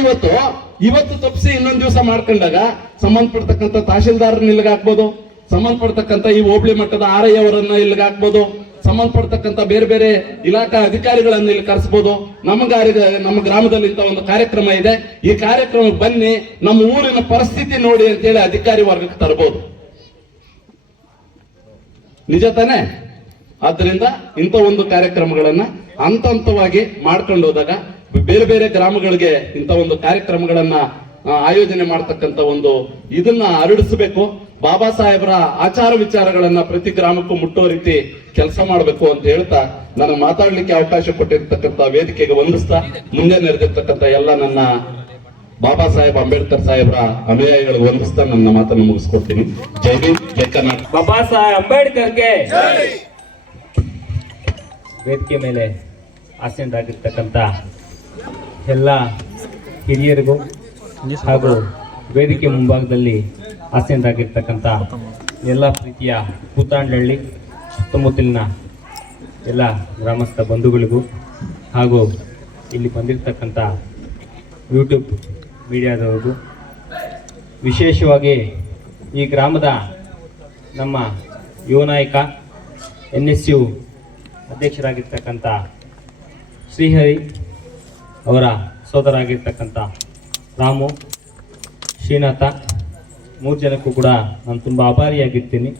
ಇವತ್ತು ತಪ್ಪಿಸಿ ಇನ್ನೊಂದು ದಿವಸ ಮಾಡ್ಕೊಂಡಾಗ ಸಂಬಂಧಪಡ್ತಕ್ಕಂಥ ತಹಶೀಲ್ದಾರನ್ನ ಇಲ್ಲಿಗೆ ಹಾಕ್ಬೋದು, ಸಂಬಂಧಪಡ್ತಕ್ಕಂಥ ಈ ಹೋಬಳಿ ಮಟ್ಟದ RI ಅವರನ್ನ ಇಲ್ಲಿಗೆ ಹಾಕ್ಬೋದು, ಸಂಬಂಧಪಡ್ತಕ್ಕಂಥ ಬೇರೆ ಬೇರೆ ಇಲಾಖಾ ಅಧಿಕಾರಿಗಳನ್ನ ಇಲ್ಲಿ ಕರೆಸ್ಬೋದು. ನಮ್ಮ ಗ್ರಾಮದಲ್ಲಿ ಇಂಥ ಒಂದು ಕಾರ್ಯಕ್ರಮ ಇದೆ, ಈ ಕಾರ್ಯಕ್ರಮಕ್ಕೆ ಬನ್ನಿ, ನಮ್ಮ ಊರಿನ ಪರಿಸ್ಥಿತಿ ನೋಡಿ ಅಂತೇಳಿ ಅಧಿಕಾರಿ ವರ್ಗಕ್ಕೆ ತರಬಹುದು. ನಿಜ ತಾನೆ? ಆದ್ದರಿಂದ ಇಂಥ ಒಂದು ಕಾರ್ಯಕ್ರಮಗಳನ್ನ ಹಂತ ಹಂತವಾಗಿ ಮಾಡ್ಕೊಂಡು ಹೋದಾಗ ಬೇರೆ ಬೇರೆ ಗ್ರಾಮಗಳಿಗೆ ಇಂಥ ಒಂದು ಕಾರ್ಯಕ್ರಮಗಳನ್ನ ಆಯೋಜನೆ ಮಾಡ್ತಕ್ಕಂಥ ಒಂದು ಇದನ್ನ ಹರಡಿಸಬೇಕು. ಬಾಬಾ ಸಾಹೇಬರ ಆಚಾರ ವಿಚಾರಗಳನ್ನ ಪ್ರತಿ ಗ್ರಾಮಕ್ಕೂ ಮುಟ್ಟೋ ರೀತಿ ಕೆಲಸ ಮಾಡಬೇಕು ಅಂತ ಹೇಳ್ತಾ ನನಗೆ ಮಾತಾಡ್ಲಿಕ್ಕೆ ಅವಕಾಶ ಕೊಟ್ಟಿರ್ತಕ್ಕಂಥ ವೇದಿಕೆಗೆ ವಂದಿಸ್ತಾ ಮುಂದೆ ನೆರೆದಿರ್ತಕ್ಕಂಥ ಎಲ್ಲ ನನ್ನ ಬಾಬಾ ಸಾಹೇಬ್ ಅಂಬೇಡ್ಕರ್ ಸಾಹೇಬರ ಅನುಯಾಯಿಗಳಿಗೆ ವಂದಿಸ್ತಾ ನನ್ನ ಮಾತನ್ನು ಮುಗಿಸ್ಕೊಡ್ತೀನಿ. ಜೈ ಭೀಮ್, ಜೈ ಕರ್ನಾಟಕ. ಬಾಬಾ ಸಾಹೇಬ್ ಅಂಬೇಡ್ಕರ್ಗೆ ವೇದಿಕೆ ಮೇಲೆ ಆಸೀನರಾಗಿರ್ತಕ್ಕಂಥ ಎಲ್ಲ ಹಿರಿಯರಿಗೂ ಹಾಗೂ ವೇದಿಕೆ ಮುಂಭಾಗದಲ್ಲಿ ಆಸೀನರಾಗಿರ್ತಕ್ಕಂಥ ಎಲ್ಲ ಪ್ರೀತಿಯ ಕೂತಾಂಡಹಳ್ಳಿ ಸುತ್ತಮುತ್ತಲಿನ ಎಲ್ಲ ಗ್ರಾಮಸ್ಥ ಬಂಧುಗಳಿಗೂ ಹಾಗೂ ಇಲ್ಲಿ ಬಂದಿರತಕ್ಕಂಥ ಯೂಟ್ಯೂಬ್ ಮೀಡಿಯಾದವ್ರಿಗೂ, ವಿಶೇಷವಾಗಿ ಈ ಗ್ರಾಮದ ನಮ್ಮ ಯುವ ನಾಯಕ NSU ಅಧ್ಯಕ್ಷರಾಗಿರ್ತಕ್ಕಂಥ ಶ್ರೀಹರಿ ಅವರ ಸೋದರಾಗಿರ್ತಕ್ಕಂಥ ರಾಮು, ಶ್ರೀನಾಥ, 3 ಜನಕ್ಕೂ ಕೂಡ ನಾನು ತುಂಬ ಆಭಾರಿಯಾಗಿರ್ತೀನಿ.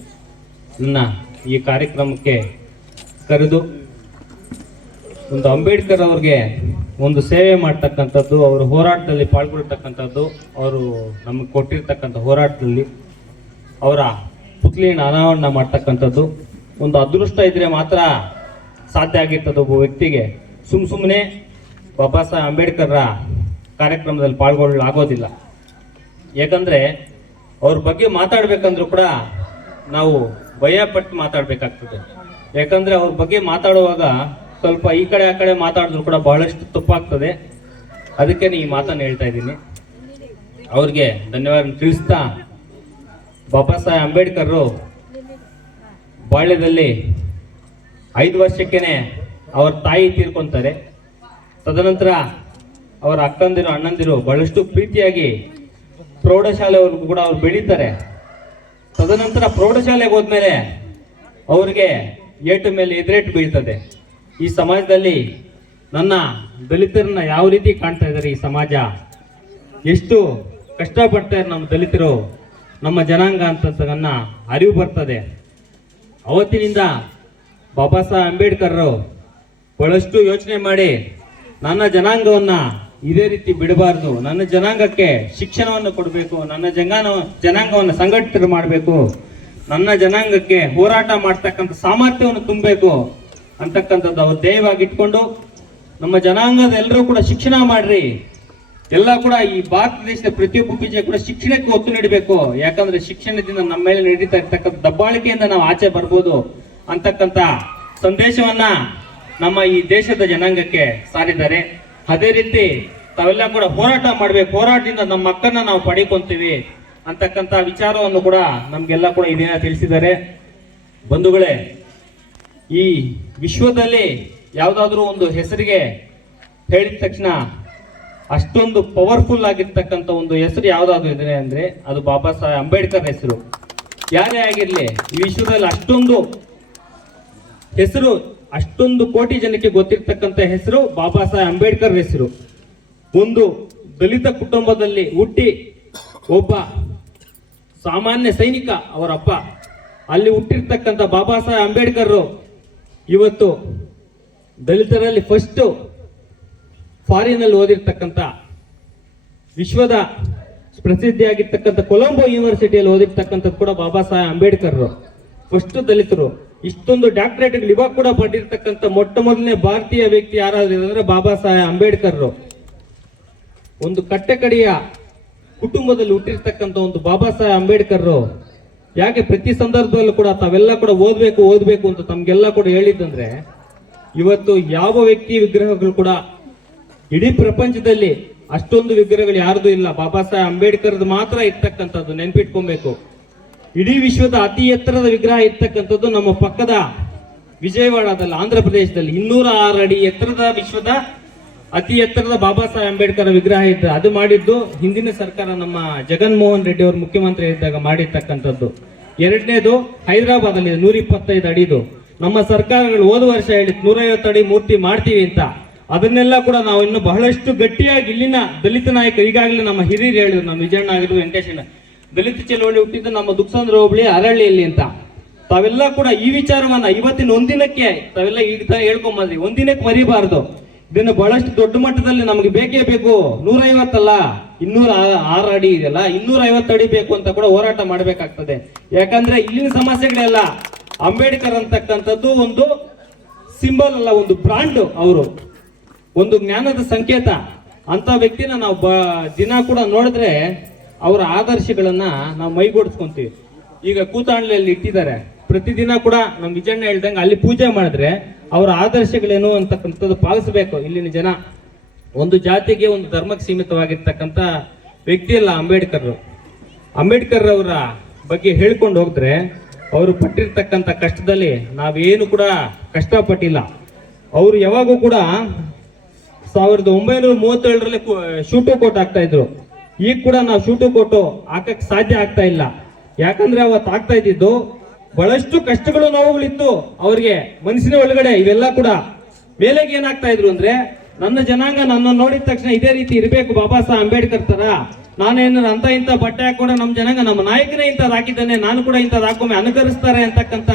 ನನ್ನ ಈ ಕಾರ್ಯಕ್ರಮಕ್ಕೆ ಕರೆದು ಒಂದು ಅಂಬೇಡ್ಕರ್ ಅವ್ರಿಗೆ ಒಂದು ಸೇವೆ ಮಾಡ್ತಕ್ಕಂಥದ್ದು, ಅವರು ಹೋರಾಟದಲ್ಲಿ ಪಾಲ್ಗೊಳ್ತಕ್ಕಂಥದ್ದು, ಅವರು ನಮಗೆ ಕೊಟ್ಟಿರ್ತಕ್ಕಂಥ ಹೋರಾಟದಲ್ಲಿ ಅವರ ಪುತ್ಲಿನ ಅನಾವರಣ ಮಾಡ್ತಕ್ಕಂಥದ್ದು ಒಂದು ಅದೃಷ್ಟ ಇದ್ರೆ ಮಾತ್ರ ಸಾಧ್ಯ ಆಗಿರ್ತದೆ. ಒಬ್ಬ ವ್ಯಕ್ತಿಗೆ ಸುಮ್ಮನೆ ಬಾಬಾ ಸಾಹೇಬ್ ಅಂಬೇಡ್ಕರ್ರ ಕಾರ್ಯಕ್ರಮದಲ್ಲಿ ಪಾಲ್ಗೊಳ್ಳಲಾಗೋದಿಲ್ಲ. ಯಾಕಂದರೆ ಅವ್ರ ಬಗ್ಗೆ ಮಾತಾಡಬೇಕಂದ್ರೂ ಕೂಡ ನಾವು ಭಯಪಟ್ಟು ಮಾತಾಡಬೇಕಾಗ್ತದೆ. ಯಾಕಂದರೆ ಅವ್ರ ಬಗ್ಗೆ ಮಾತಾಡುವಾಗ ಸ್ವಲ್ಪ ಈ ಕಡೆ ಆ ಕಡೆ ಮಾತಾಡಿದ್ರು ಕೂಡ ಬಹಳಷ್ಟು ತಪ್ಪಾಗ್ತದೆ. ಅದಕ್ಕೆ ಈ ಮಾತನ್ನು ಹೇಳ್ತಾ ಇದ್ದೀನಿ. ಅವ್ರಿಗೆ ಧನ್ಯವಾದ ತಿಳಿಸ್ತಾ, ಬಾಬಾ ಸಾಹೇಬ್ ಅಂಬೇಡ್ಕರ್ರು ಬಾಳ್ಯದಲ್ಲಿ 5 ವರ್ಷಕ್ಕೇನೆ ಅವ್ರ ತಾಯಿ ತೀರ್ಕೊಂತಾರೆ. ತದನಂತರ ಅವರ ಅಕ್ಕಂದಿರು ಅಣ್ಣಂದಿರು ಬಹಳಷ್ಟು ಪ್ರೀತಿಯಾಗಿ ಪ್ರೌಢಶಾಲೆವರೆಗೂ ಕೂಡ ಅವ್ರು ಬೆಳೀತಾರೆ. ತದನಂತರ ಪ್ರೌಢಶಾಲೆಗೆ ಹೋದ್ಮೇಲೆ ಅವ್ರಿಗೆ ಏಟು ಮೇಲೆ ಎದುರೇಟು ಬೀಳ್ತದೆ. ಈ ಸಮಾಜದಲ್ಲಿ ನನ್ನ ದಲಿತರನ್ನ ಯಾವ ರೀತಿ ಕಾಣ್ತಾ ಇದ್ದಾರೆ, ಈ ಸಮಾಜ ಎಷ್ಟು ಕಷ್ಟಪಡ್ತಾರೆ ನಮ್ಮ ದಲಿತರು, ನಮ್ಮ ಜನಾಂಗ ಅಂತ ನನ್ನ ಅರಿವು ಬರ್ತದೆ. ಅವತ್ತಿನಿಂದ ಬಾಬಾ ಸಾಹೇಬ್ ಅಂಬೇಡ್ಕರ್ರು ಬಹಳಷ್ಟು ಯೋಚನೆ ಮಾಡಿ ನನ್ನ ಜನಾಂಗವನ್ನ ಇದೇ ರೀತಿ ಬಿಡಬಾರ್ದು, ನನ್ನ ಜನಾಂಗಕ್ಕೆ ಶಿಕ್ಷಣವನ್ನು ಕೊಡಬೇಕು, ನನ್ನ ಜನಾಂಗವನ್ನು ಸಂಘಟಿತ ಮಾಡಬೇಕು, ನನ್ನ ಜನಾಂಗಕ್ಕೆ ಹೋರಾಟ ಮಾಡ್ತಕ್ಕಂಥ ಸಾಮರ್ಥ್ಯವನ್ನು ತುಂಬಬೇಕು ಅಂತಕ್ಕಂಥದ್ದು ಅವ್ರು ಧ್ಯೇಯವಾಗಿ ಇಟ್ಕೊಂಡು ನಮ್ಮ ಜನಾಂಗದ ಎಲ್ಲರೂ ಕೂಡ ಶಿಕ್ಷಣ ಮಾಡ್ರಿ, ಎಲ್ಲ ಕೂಡ ಈ ಭಾರತ ದೇಶದ ಪ್ರತಿಯೊಬ್ಬ ಬೀಜ ಕೂಡ ಶಿಕ್ಷಣಕ್ಕೆ ಒತ್ತು ನೀಡಬೇಕು. ಯಾಕಂದ್ರೆ ಶಿಕ್ಷಣದಿಂದ ನಮ್ಮ ಮೇಲೆ ನಡೀತಾ ಇರ್ತಕ್ಕಂಥ ದಬ್ಬಾಳಿಕೆಯಿಂದ ನಾವು ಆಚೆ ಬರ್ಬೋದು ಅಂತಕ್ಕಂಥ ಸಂದೇಶವನ್ನ ನಮ್ಮ ಈ ದೇಶದ ಜನಾಂಗಕ್ಕೆ ಸಾರಿದ್ದಾರೆ. ಅದೇ ರೀತಿ ತಾವೆಲ್ಲ ಕೂಡ ಹೋರಾಟ ಮಾಡ್ಬೇಕು, ಹೋರಾಟದಿಂದ ನಮ್ಮ ಹಕ್ಕನ್ನ ನಾವು ಪಡ್ಕೊಂತೀವಿ ಅಂತಕ್ಕಂಥ ವಿಚಾರವನ್ನು ಕೂಡ ನಮ್ಗೆಲ್ಲ ಕೂಡ ಈ ದಿನ ತಿಳಿಸಿದ್ದಾರೆ. ಬಂಧುಗಳೇ, ಈ ವಿಶ್ವದಲ್ಲಿ ಯಾವುದಾದ್ರೂ ಒಂದು ಹೆಸರಿಗೆ ಹೇಳಿದ ತಕ್ಷಣ ಅಷ್ಟೊಂದು ಪವರ್ಫುಲ್ ಆಗಿರ್ತಕ್ಕಂಥ ಒಂದು ಹೆಸರು ಯಾವ್ದಾದ್ರು ಇದೆ ಅಂದ್ರೆ ಅದು ಬಾಬಾ ಸಾಹೇಬ್ ಅಂಬೇಡ್ಕರ್ ಹೆಸರು. ಯಾರೇ ಆಗಿರ್ಲಿ, ಈ ವಿಶ್ವದಲ್ಲಿ ಅಷ್ಟೊಂದು ಹೆಸರು, ಅಷ್ಟೊಂದು ಕೋಟಿ ಜನಕ್ಕೆ ಗೊತ್ತಿರ್ತಕ್ಕಂಥ ಹೆಸರು ಬಾಬಾ ಸಾಹೇಬ್ ಅಂಬೇಡ್ಕರ್ ಹೆಸರು. ಒಂದು ದಲಿತ ಕುಟುಂಬದಲ್ಲಿ ಹುಟ್ಟಿ ಒಬ್ಬ ಸಾಮಾನ್ಯ ಸೈನಿಕ, ಅವರಪ್ಪ ಅಲ್ಲಿ ಹುಟ್ಟಿರ್ತಕ್ಕಂಥ ಬಾಬಾ ಸಾಹೇಬ್ ಅಂಬೇಡ್ಕರ್ ಇವತ್ತು ದಲಿತರಲ್ಲಿ ಫಸ್ಟ್ ಫಾರಿನ್ ಅಲ್ಲಿ ಓದಿರ್ತಕ್ಕಂಥ, ವಿಶ್ವದ ಪ್ರಸಿದ್ಧಿಯಾಗಿರ್ತಕ್ಕಂಥ ಕೊಲಂಬೋ ಯೂನಿವರ್ಸಿಟಿಯಲ್ಲಿ ಓದಿರ್ತಕ್ಕಂಥದ್ದು ಕೂಡ ಬಾಬಾ ಸಾಹೇಬ್ ಅಂಬೇಡ್ಕರ್ ಫಸ್ಟ್ ದಲಿತರು. ಇಷ್ಟೊಂದು ಡಾಕ್ಟರೇಟ್ ಇವಾಗ ಕೂಡ ಪಡೆದಿರ್ತಕ್ಕಂಥ ಮೊಟ್ಟ ಮೊದಲನೇ ಭಾರತೀಯ ವ್ಯಕ್ತಿ ಯಾರಾದ್ರೂ ಅಂದ್ರೆ ಬಾಬಾ ಸಾಹೇಬ್ ಅಂಬೇಡ್ಕರ್. ಒಂದು ಕಟ್ಟಕಡೆಯ ಕುಟುಂಬದಲ್ಲಿ ಹುಟ್ಟಿರ್ತಕ್ಕಂಥ ಒಂದು ಬಾಬಾ ಸಾಹೇಬ್ ಅಂಬೇಡ್ಕರ್ ಯಾಕೆ ಪ್ರತಿ ಸಂದರ್ಭದಲ್ಲೂ ಕೂಡ ತಾವೆಲ್ಲ ಕೂಡ ಓದ್ಬೇಕು ಅಂತ ತಮ್ಗೆಲ್ಲ ಕೂಡ ಹೇಳಿದ್ದಂದ್ರೆ, ಇವತ್ತು ಯಾವ ವ್ಯಕ್ತಿ ವಿಗ್ರಹಗಳು ಕೂಡ ಇಡೀ ಪ್ರಪಂಚದಲ್ಲಿ ಅಷ್ಟೊಂದು ವಿಗ್ರಹಗಳು ಯಾರ್ದು ಇಲ್ಲ, ಬಾಬಾ ಸಾಹೇಬ್ ಅಂಬೇಡ್ಕರ್ದು ಮಾತ್ರ ಇರ್ತಕ್ಕಂಥದ್ದು, ನೆನ್ಪಿಟ್ಕೊಬೇಕು. ಇಡೀ ವಿಶ್ವದ ಅತಿ ಎತ್ತರದ ವಿಗ್ರಹ ಇರ್ತಕ್ಕಂಥದ್ದು ನಮ್ಮ ಪಕ್ಕದ ವಿಜಯವಾಡದಲ್ಲಿ, ಆಂಧ್ರ ಪ್ರದೇಶದಲ್ಲಿ 206 ಅಡಿ ಎತ್ತರದ ವಿಶ್ವದ ಅತಿ ಎತ್ತರದ ಬಾಬಾ ಸಾಹೇಬ್ ಅಂಬೇಡ್ಕರ್ ವಿಗ್ರಹ ಇದ್ದ. ಅದು ಮಾಡಿದ್ದು ಹಿಂದಿನ ಸರ್ಕಾರ, ನಮ್ಮ ಜಗನ್ಮೋಹನ್ ರೆಡ್ಡಿ ಅವರು ಮುಖ್ಯಮಂತ್ರಿ ಇದ್ದಾಗ ಮಾಡಿರ್ತಕ್ಕಂಥದ್ದು. ಎರಡನೇದು ಹೈದರಾಬಾದ್ ಅಲ್ಲಿ 125 ಅಡಿದು. ನಮ್ಮ ಸರ್ಕಾರಗಳು ಹೋದ ವರ್ಷ ಹೇಳಿತ್ತು 150 ಅಡಿ ಮೂರ್ತಿ ಮಾಡ್ತೀವಿ ಅಂತ. ಅದನ್ನೆಲ್ಲ ಕೂಡ ನಾವು ಇನ್ನು ಬಹಳಷ್ಟು ಗಟ್ಟಿಯಾಗಿ ಇಲ್ಲಿನ ದಲಿತ ನಾಯಕರು, ಈಗಾಗಲೇ ನಮ್ಮ ಹಿರಿಯರು ಹೇಳಿದ್ರು, ನಮ್ಮ ವಿಜಯಣ್ಣ ಆಗಿದ್ರು, ವೆಂಕಟೇಶಣ್ಣ, ದಲಿತ ಚಳವಳಿ ಹುಟ್ಟಿದ್ದು ನಮ್ಮ ದುಕ್ಸಂದ್ರ ಹೋಬಳಿ ಅರಳ್ಳಿಯಲ್ಲಿ ಅಂತ. ತಾವೆಲ್ಲ ಕೂಡ ಈ ವಿಚಾರವನ್ನ ಇವತ್ತಿನ ಒಂದಿನಕ್ಕೆ ತಾವೆಲ್ಲ ಈಗ ಹೇಳ್ಕೊಂಬಂದ್ರಿ, ಒಂದಿನಕ್ಕೆ ಮರಿಬಾರ್ದು. ಇದನ್ನು ಬಹಳಷ್ಟು ದೊಡ್ಡ ಮಟ್ಟದಲ್ಲಿ ನಮಗೆ ಬೇಕೇ ಬೇಕು. 150 ಅಲ್ಲ, 206 ಅಡಿ ಇದೆಯಲ್ಲ, 250 ಅಡಿ ಬೇಕು ಅಂತ ಕೂಡ ಹೋರಾಟ ಮಾಡಬೇಕಾಗ್ತದೆ. ಯಾಕಂದ್ರೆ ಇಲ್ಲಿನ ಸಮಸ್ಯೆಗಳೆಲ್ಲ ಅಂಬೇಡ್ಕರ್ ಅಂತಕ್ಕಂಥದ್ದು ಒಂದು ಸಿಂಬಲ್ ಅಲ್ಲ, ಒಂದು ಬ್ರಾಂಡ್. ಅವರು ಒಂದು ಜ್ಞಾನದ ಸಂಕೇತ. ಅಂತ ವ್ಯಕ್ತಿನ ನಾವು ದಿನ ಕೂಡ ನೋಡಿದ್ರೆ ಅವರ ಆದರ್ಶಗಳನ್ನ ನಾವು ಮೈಗೂಡಿಸ್ಕೊಂತೀವಿ. ಈಗ ಕೂತಾಂಡ್ಲಿಯಲ್ಲಿ ಇಟ್ಟಿದ್ದಾರೆ, ಪ್ರತಿದಿನ ಕೂಡ ನಮ್ಮ ವಿಜಯಣ್ಣ ಹೇಳ್ದಂಗೆ ಅಲ್ಲಿ ಪೂಜೆ ಮಾಡಿದ್ರೆ ಅವರ ಆದರ್ಶಗಳೇನು ಅಂತಕ್ಕಂಥದ್ದು ಪಾಲಿಸಬೇಕು ಇಲ್ಲಿನ ಜನ. ಒಂದು ಜಾತಿಗೆ ಒಂದು ಧರ್ಮಕ್ಕೆ ಸೀಮಿತವಾಗಿರ್ತಕ್ಕಂಥ ವ್ಯಕ್ತಿ ಅಲ್ಲ ಅಂಬೇಡ್ಕರ್. ಅಂಬೇಡ್ಕರ್ ಅವರ ಬಗ್ಗೆ ಹೇಳ್ಕೊಂಡು ಹೋಗಿದ್ರೆ ಅವರು ಪಟ್ಟಿರ್ತಕ್ಕಂಥ ಕಷ್ಟದಲ್ಲಿ ನಾವೇನು ಕೂಡ ಕಷ್ಟಪಟ್ಟಿಲ್ಲ. ಅವರು ಯಾವಾಗೂ ಕೂಡ 1937ರಲ್ಲಿ ಶೂಟು ಕೋಟ್ ಆಗ್ತಾ ಇದ್ರು. ಈಗ ಕೂಡ ನಾವು ಶೂಟು ಕೋಟು ಹಾಕಕ್ ಸಾಧ್ಯ ಆಗ್ತಾ ಇಲ್ಲ. ಯಾಕಂದ್ರೆ ಅವತ್ತು ಆಗ್ತಾ ಇದ್ದಿದ್ದು ಬಹಳಷ್ಟು ಕಷ್ಟಗಳು, ನೋವುಗಳಿತ್ತು ಅವ್ರಿಗೆ ಮನಸ್ಸಿನ ಒಳಗಡೆ. ಇವೆಲ್ಲ ಕೂಡ ಮೇಲೆಗೆ ಏನಾಗ್ತಾ ಇದ್ರು ಅಂದ್ರೆ, ನನ್ನ ಜನಾಂಗ ನನ್ನ ನೋಡಿದ ತಕ್ಷಣ ಇದೇ ರೀತಿ ಇರಬೇಕು ಬಾಬಾ ಸಾಹೇಬ್ ಅಂಬೇಡ್ಕರ್ ತರ. ನಾನೇನಾರ ಅಂತ ಇಂಥ ಬಟ್ಟೆ ಹಾಕೊಂಡ್ರೆ ನಮ್ಮ ಜನಾಂಗ ನಮ್ಮ ನಾಯಕನೇ ಇಂಥದ್ದು ಹಾಕಿದ್ದಾನೆ, ನಾನು ಕೂಡ ಇಂಥದ್ದು ಹಾಕೊಮ್ಮೆ ಅನುಕರಿಸ್ತಾರೆ ಅಂತಕ್ಕಂಥ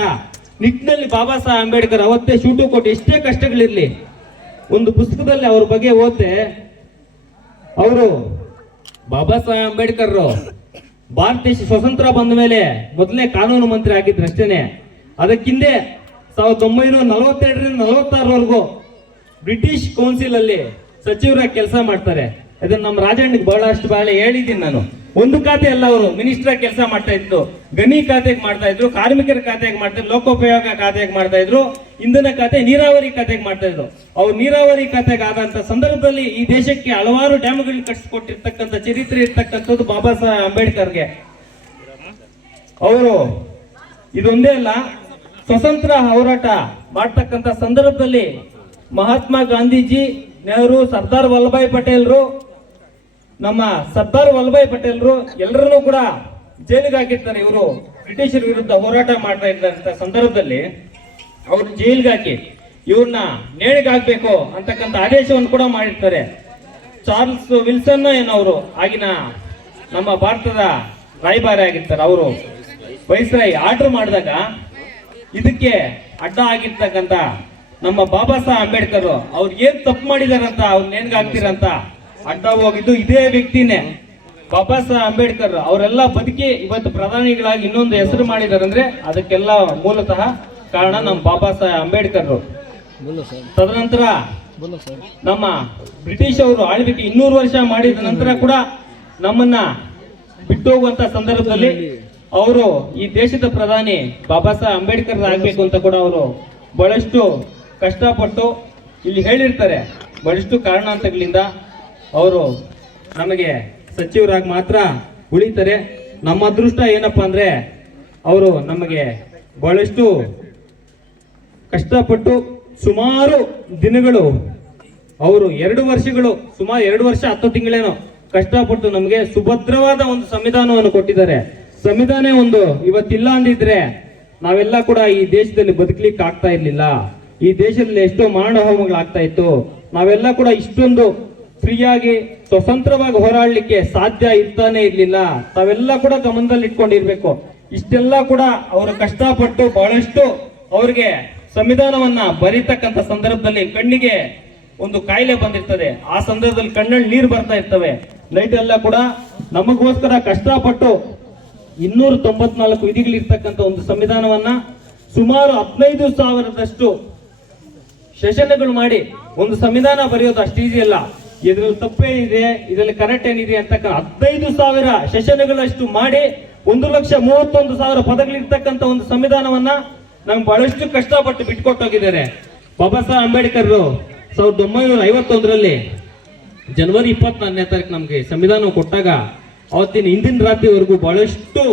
ನಿಟ್ಟಿನಲ್ಲಿ ಬಾಬಾ ಸಾಹೇಬ್ ಅಂಬೇಡ್ಕರ್ ಅವತ್ತೇ ಶೂಟು ಕೋಟ್. ಎಷ್ಟೇ ಕಷ್ಟಗಳಿರ್ಲಿ, ಒಂದು ಪುಸ್ತಕದಲ್ಲಿ ಅವ್ರ ಬಗ್ಗೆ ಓದ್ತೆ, ಅವರು ಬಾಬಾ ಸಾಹೇಬ್ ಅಂಬೇಡ್ಕರ್ ಭಾರತ ದೇಶ ಸ್ವತಂತ್ರ ಬಂದ ಮೇಲೆ ಮೊದಲನೇ ಕಾನೂನು ಮಂತ್ರಿ ಆಗಿದ್ರು ಅಷ್ಟೇನೆ. ಅದಕ್ಕಿಂದೆ 1942ರಿಂದ 46ವರೆಗೂ ಬ್ರಿಟಿಷ್ ಕೌನ್ಸಿಲ್ ಅಲ್ಲಿ ಸಚಿವರಾಗಿ ಕೆಲಸ ಮಾಡ್ತಾರೆ. ಅದನ್ನ ನಮ್ಮ ರಾಜಣ್ಣಗೆ ಬಹಳಷ್ಟು ಬಾಳೆ ಹೇಳಿದ್ದೀನಿ ನಾನು. ಒಂದು ಖಾತೆ ಅಲ್ಲ, ಅವರು ಮಿನಿಸ್ಟರ್ ಕೆಲಸ ಮಾಡ್ತಾ ಇದ್ರು, ಗಣಿ ಖಾತೆಗೆ ಮಾಡ್ತಾ ಇದ್ರು, ಕಾರ್ಮಿಕರ ಖಾತೆಗೆ ಮಾಡ್ತಾ ಇದ್ರು, ಲೋಕೋಪಯೋಗ ಖಾತೆಗೆ ಮಾಡ್ತಾ ಇದ್ರು, ಇಂಧನ ಖಾತೆ, ನೀರಾವರಿ ಖಾತೆಗೆ ಮಾಡ್ತಾ ಇದ್ರು. ಅವ್ರು ನೀರಾವರಿ ಖಾತೆಗೆ ಆದಂತ ಸಂದರ್ಭದಲ್ಲಿ ಈ ದೇಶಕ್ಕೆ ಹಲವಾರು ಡ್ಯಾಮ್ಗಳು ಕಟ್ಟಿಸ್ಕೊಟ್ಟಿರ್ತಕ್ಕಂಥ ಚರಿತ್ರೆ ಇರ್ತಕ್ಕಂಥದ್ದು ಬಾಬಾ ಸಾಹೇಬ್ ಅಂಬೇಡ್ಕರ್ಗೆ. ಅವರು ಇದೊಂದೇ ಅಲ್ಲ, ಸ್ವತಂತ್ರ ಹೋರಾಟ ಮಾಡ್ತಕ್ಕಂಥ ಸಂದರ್ಭದಲ್ಲಿ ಮಹಾತ್ಮ ಗಾಂಧೀಜಿ, ನೆಹರು, ಸರ್ದಾರ್ ವಲ್ಲಭಾಯ್ ಪಟೇಲ್ರು, ನಮ್ಮ ಸರ್ದಾರ್ ವಲ್ಲಭಾಯ್ ಪಟೇಲ್ರು ಎಲ್ಲರನ್ನೂ ಕೂಡ ಜೈಲಿಗೆ ಹಾಕಿರ್ತಾರೆ. ಇವರು ಬ್ರಿಟಿಷರ ವಿರುದ್ಧ ಹೋರಾಟ ಮಾಡ್ತಾ ಇದ್ದಂತ ಸಂದರ್ಭದಲ್ಲಿ ಅವರು ಜೈಲಿಗೆ ಹಾಕಿ ಇವ್ರನ್ನ ನೇಣಿಗೆ ಹಾಕ್ಬೇಕು ಅಂತಕ್ಕಂಥ ಆದೇಶವನ್ನು ಕೂಡ ಮಾಡಿರ್ತಾರೆ. ಚಾರ್ಲ್ಸ್ ವಿಲ್ಸನ್ ಏನವರು ಆಗಿನ ನಮ್ಮ ಭಾರತದ ರಾಯಭಾರಿ ಆಗಿರ್ತಾರೆ. ಅವರು ವೈಸ್ರಾಯ್ ಆರ್ಡರ್ ಮಾಡಿದಾಗ ಇದಕ್ಕೆ ಅಡ್ಡ ಆಗಿರ್ತಕ್ಕಂಥ ನಮ್ಮ ಬಾಬಾ ಸಾಹೇಬ್ ಅಂಬೇಡ್ಕರ್ ಅವ್ರು ಏನ್ ತಪ್ಪು ಮಾಡಿದಾರಂತ ಅವ್ರು ನೇಣಿಗೆ ಹಾಕ್ತಿರಂತ ಅಡ್ಡ ಹೋಗಿದ್ದು ಇದೇ ವ್ಯಕ್ತಿನೇ, ಬಾಬಾ ಸಾಹೇಬ್ ಅಂಬೇಡ್ಕರ್. ಅವರೆಲ್ಲ ಬದುಕಿ ಇವತ್ತು ಪ್ರಧಾನಿಗಳಾಗಿ ಇನ್ನೊಂದು ಹೆಸರು ಮಾಡಿದಾರಂದ್ರೆ ಅದಕ್ಕೆಲ್ಲ ಮೂಲತಃ ಕಾರಣ ನಮ್ಮ ಬಾಬಾ ಸಾಹೇಬ್ ಅಂಬೇಡ್ಕರ್. ತದನಂತರ ನಮ್ಮ ಬ್ರಿಟಿಷ್ ಅವರು ಆಳ್ವಿಕೆ 200 ವರ್ಷ ಮಾಡಿದ ನಂತರ ಕೂಡ ನಮ್ಮನ್ನ ಬಿಟ್ಟು ಹೋಗುವಂತ ಸಂದರ್ಭದಲ್ಲಿ ಅವರು ಈ ದೇಶದ ಪ್ರಧಾನಿ ಬಾಬಾ ಸಾಹೇಬ್ ಅಂಬೇಡ್ಕರ್ ಆಗ್ಬೇಕು ಅಂತ ಕೂಡ ಅವರು ಬಹಳಷ್ಟು ಕಷ್ಟಪಟ್ಟು ಇಲ್ಲಿ ಹೇಳಿರ್ತಾರೆ, ಬಹಳಷ್ಟು ಕಾರಣಾಂತರಗಳಿಂದ ಅವರು ನಮಗೆ ಸಚಿವರಾಗಿ ಮಾತ್ರ ಉಳಿತಾರೆ. ನಮ್ಮ ಅದೃಷ್ಟ ಏನಪ್ಪಾ ಅಂದ್ರೆ ಅವರು ನಮಗೆ ಬಹಳಷ್ಟು ಕಷ್ಟಪಟ್ಟು ಸುಮಾರು ದಿನಗಳು ಅವರು 2 ವರ್ಷಗಳು, ಸುಮಾರು 2 ವರ್ಷ 10 ತಿಂಗಳೇನೋ ಕಷ್ಟಪಟ್ಟು ನಮಗೆ ಸುಭದ್ರವಾದ ಒಂದು ಸಂವಿಧಾನವನ್ನು ಕೊಟ್ಟಿದ್ದಾರೆ. ಸಂವಿಧಾನ ಒಂದು ಇವತ್ತಿಲ್ಲ ಅಂದಿದ್ರೆ ನಾವೆಲ್ಲ ಕೂಡ ಈ ದೇಶದಲ್ಲಿ ಬದುಕಲಿಕ್ಕೆ ಆಗ್ತಾ ಇರ್ಲಿಲ್ಲ. ಈ ದೇಶದಲ್ಲಿ ಎಷ್ಟೋ ಮಾರಣ ಹೋಮಗಳಾಗ್ತಾ ಇತ್ತು. ನಾವೆಲ್ಲ ಕೂಡ ಇಷ್ಟೊಂದು ಫ್ರೀಯಾಗಿ ಸ್ವತಂತ್ರವಾಗಿ ಹೋರಾಡಲಿಕ್ಕೆ ಸಾಧ್ಯ ಇರ್ತಾನೆ ಇರ್ಲಿಲ್ಲ. ತಾವೆಲ್ಲ ಕೂಡ ಗಮನದಲ್ಲಿ ಇಟ್ಕೊಂಡಿರ್ಬೇಕು. ಇಷ್ಟೆಲ್ಲ ಕೂಡ ಅವರು ಕಷ್ಟಪಟ್ಟು ಬಹಳಷ್ಟು ಅವ್ರಿಗೆ ಸಂವಿಧಾನವನ್ನ ಬರೀತಕ್ಕಂಥ ಸಂದರ್ಭದಲ್ಲಿ ಕಣ್ಣಿಗೆ ಒಂದು ಕಾಯಿಲೆ ಬಂದಿರ್ತದೆ. ಆ ಸಂದರ್ಭದಲ್ಲಿ ಕಣ್ಣಲ್ಲಿ ನೀರು ಬರ್ತಾ ಇರ್ತವೆ. ನೈಟ್ ಎಲ್ಲ ಕೂಡ ನಮಗೋಸ್ಕರ ಕಷ್ಟಪಟ್ಟು 294 ವಿಧಿಗಳಿರ್ತಕ್ಕಂಥ ಒಂದು ಸಂವಿಧಾನವನ್ನ ಸುಮಾರು 15,000ದಷ್ಟು ಸೆಷನ್ಗಳು ಮಾಡಿ ಒಂದು ಸಂವಿಧಾನ ಬರೆಯೋದು ಅಷ್ಟು ಈಸಿ ಅಲ್ಲ. ಇದ್ರಲ್ಲಿ ತಪ್ಪೇನಿದೆ, ಇದರಲ್ಲಿ ಕರೆಕ್ಟ್ ಏನಿದೆ ಅಂತ 15,000 ಸೆಷನ್ಗಳಷ್ಟು ಮಾಡಿ 1,31,000 ಪದಗಳಿರ್ತಕ್ಕಂಥ ಒಂದು ಸಂವಿಧಾನವನ್ನ ನಮ್ಗೆ ಬಹಳಷ್ಟು ಕಷ್ಟಪಟ್ಟು ಬಿಟ್ಕೊಟ್ಟೋಗಿದ್ದಾರೆ. ಬಾಬಾ ಸಾಹೇಬ್ ಅಂಬೇಡ್ಕರ್ 1951ರಲ್ಲಿ ಜನವರಿ 24ನೇ ತಾರೀಕು ನಮ್ಗೆ ಸಂವಿಧಾನ ಕೊಟ್ಟಾಗ ಅವತ್ತಿನ ಹಿಂದಿನ ರಾತ್ರಿವರೆಗೂ ಬಹಳಷ್ಟು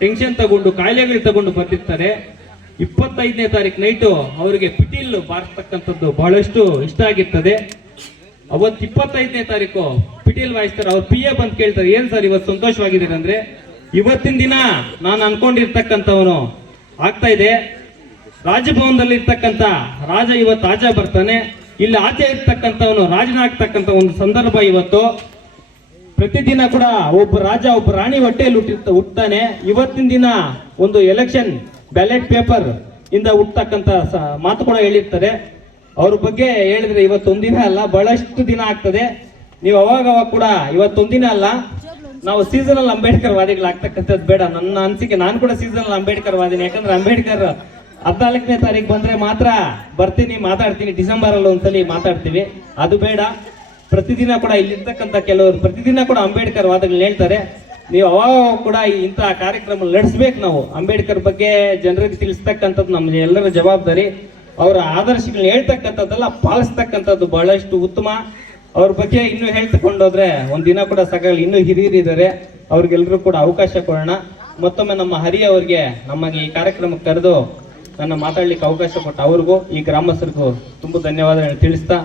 ಟೆನ್ಷನ್ ತಗೊಂಡು ಕಾಯಿಲೆಗಳು ತಗೊಂಡು ಬರ್ತಿರ್ತಾರೆ. 25ನೇ ತಾರೀಕು ನೈಟು ಅವರಿಗೆ ಪಿಟೀಲ್ ಬಾರಿಸ್ತಕ್ಕಂಥದ್ದು ಬಹಳಷ್ಟು ಇಷ್ಟ ಆಗಿರ್ತದೆ. ಅವತ್ತು 25ನೇ ತಾರೀಕು ಪಿಟೀಲ್ ವಾಯಿಸ್ತಾರೆ. ಅವ್ರು PA ಬಂದು ಕೇಳ್ತಾರೆ, ಏನ್ ಸರ್ ಇವತ್ತು ಸಂತೋಷವಾಗಿದ್ದೀರಿ ಅಂದ್ರೆ, ಇವತ್ತಿನ ದಿನ ನಾನು ಅನ್ಕೊಂಡಿರ್ತಕ್ಕಂಥವನು ಆಗ್ತಾ ಇದೆ. ರಾಜಭವನದಲ್ಲಿ ಇರ್ತಕ್ಕಂಥ ರಾಜ ಇವತ್ತು ಆಚೆ ಬರ್ತಾನೆ, ಇಲ್ಲಿ ಆಚೆ ಇರ್ತಕ್ಕಂಥವನು ರಾಜನಾಗ್ತಕ್ಕಂಥ ಒಂದು ಸಂದರ್ಭ ಇವತ್ತು. ಪ್ರತಿದಿನ ಕೂಡ ಒಬ್ಬ ರಾಜ ಒಬ್ಬ ರಾಣಿ ಹೊಟ್ಟೆಯಲ್ಲಿ ಹುಟ್ಟುತ್ತಾನೆ. ಇವತ್ತಿನ ದಿನ ಒಂದು ಎಲೆಕ್ಷನ್ ಬ್ಯಾಲೆಟ್ ಪೇಪರ್ ಇಂದ ಹುಟ್ಟತಕ್ಕಂಥ ಮಾತು ಕೂಡ ಹೇಳಿರ್ತಾರೆ. ಅವ್ರ ಬಗ್ಗೆ ಹೇಳಿದ್ರೆ ಇವತ್ತೊಂದಿನ ಅಲ್ಲ, ಬಹಳಷ್ಟು ದಿನ ಆಗ್ತದೆ. ನೀವು ಅವಾಗ ಕೂಡ ಇವತ್ತೊಂದಿನ ಅಲ್ಲ, ನಾವು ಸೀಸನಲ್ ಅಂಬೇಡ್ಕರ್ ವಾದಿಗಳಾಗ್ತಕ್ಕಂಥದ್ದು ಬೇಡ. ನನ್ನ ಅನಿಸಿಕೆ, ನಾನು ಕೂಡ ಸೀಸನಲ್ ಅಂಬೇಡ್ಕರ್ ವಾದಿನಿ. ಯಾಕಂದ್ರೆ ಅಂಬೇಡ್ಕರ್ 14ನೇ ತಾರೀಕು ಬಂದ್ರೆ ಮಾತ್ರ ಬರ್ತೀನಿ, ಮಾತಾಡ್ತೀನಿ. ಡಿಸೆಂಬರ್ ಅಲ್ಲಿ ಒಂದ್ಸಲಿ ಮಾತಾಡ್ತೀವಿ, ಅದು ಬೇಡ. ಪ್ರತಿದಿನ ಕೂಡ ಇಲ್ಲಿರ್ತಕ್ಕಂಥ ಕೆಲವರು ಪ್ರತಿದಿನ ಕೂಡ ಅಂಬೇಡ್ಕರ್ ವಾದಗಳನ್ನ ಹೇಳ್ತಾರೆ. ನೀವು ಅವಾಗ ಕೂಡ ಇಂತಹ ಕಾರ್ಯಕ್ರಮ ನಡೆಸ್ಬೇಕು. ನಾವು ಅಂಬೇಡ್ಕರ್ ಬಗ್ಗೆ ಜನರಿಗೆ ತಿಳಿಸ್ತಕ್ಕಂಥದ್ದು ನಮ್ಮ ಎಲ್ಲರ ಜವಾಬ್ದಾರಿ. ಅವರ ಆದರ್ಶಗಳನ್ನ ಹೇಳ್ತಕ್ಕಂಥದ್ದೆಲ್ಲ ಪಾಲಿಸ್ತಕ್ಕಂಥದ್ದು ಬಹಳಷ್ಟು ಉತ್ತಮ. ಅವ್ರ ಬಗ್ಗೆ ಇನ್ನೂ ಹೇಳ್ತಕೊಂಡೋದ್ರೆ ಒಂದಿನ ಕೂಡ ಸಾಕಾಗಲ್ಲ. ಇನ್ನೂ ಹಿರಿಯರಿದ್ದಾರೆ, ಅವ್ರಿಗೆಲ್ಲರೂ ಕೂಡ ಅವಕಾಶ ಕೊಡೋಣ. ಮತ್ತೊಮ್ಮೆ ನಮ್ಮ ಹರಿ ಅವರಿಗೆ ನಮಗೆ ಈ ಕಾರ್ಯಕ್ರಮಕ್ಕೆ ಕರೆದು ನನ್ನ ಮಾತಾಡ್ಲಿಕ್ಕೆ ಅವಕಾಶ ಕೊಟ್ಟ ಅವ್ರಿಗೂ ಈ ಗ್ರಾಮಸ್ಥರಿಗೂ ತುಂಬ ಧನ್ಯವಾದ ತಿಳಿಸ್ತಾ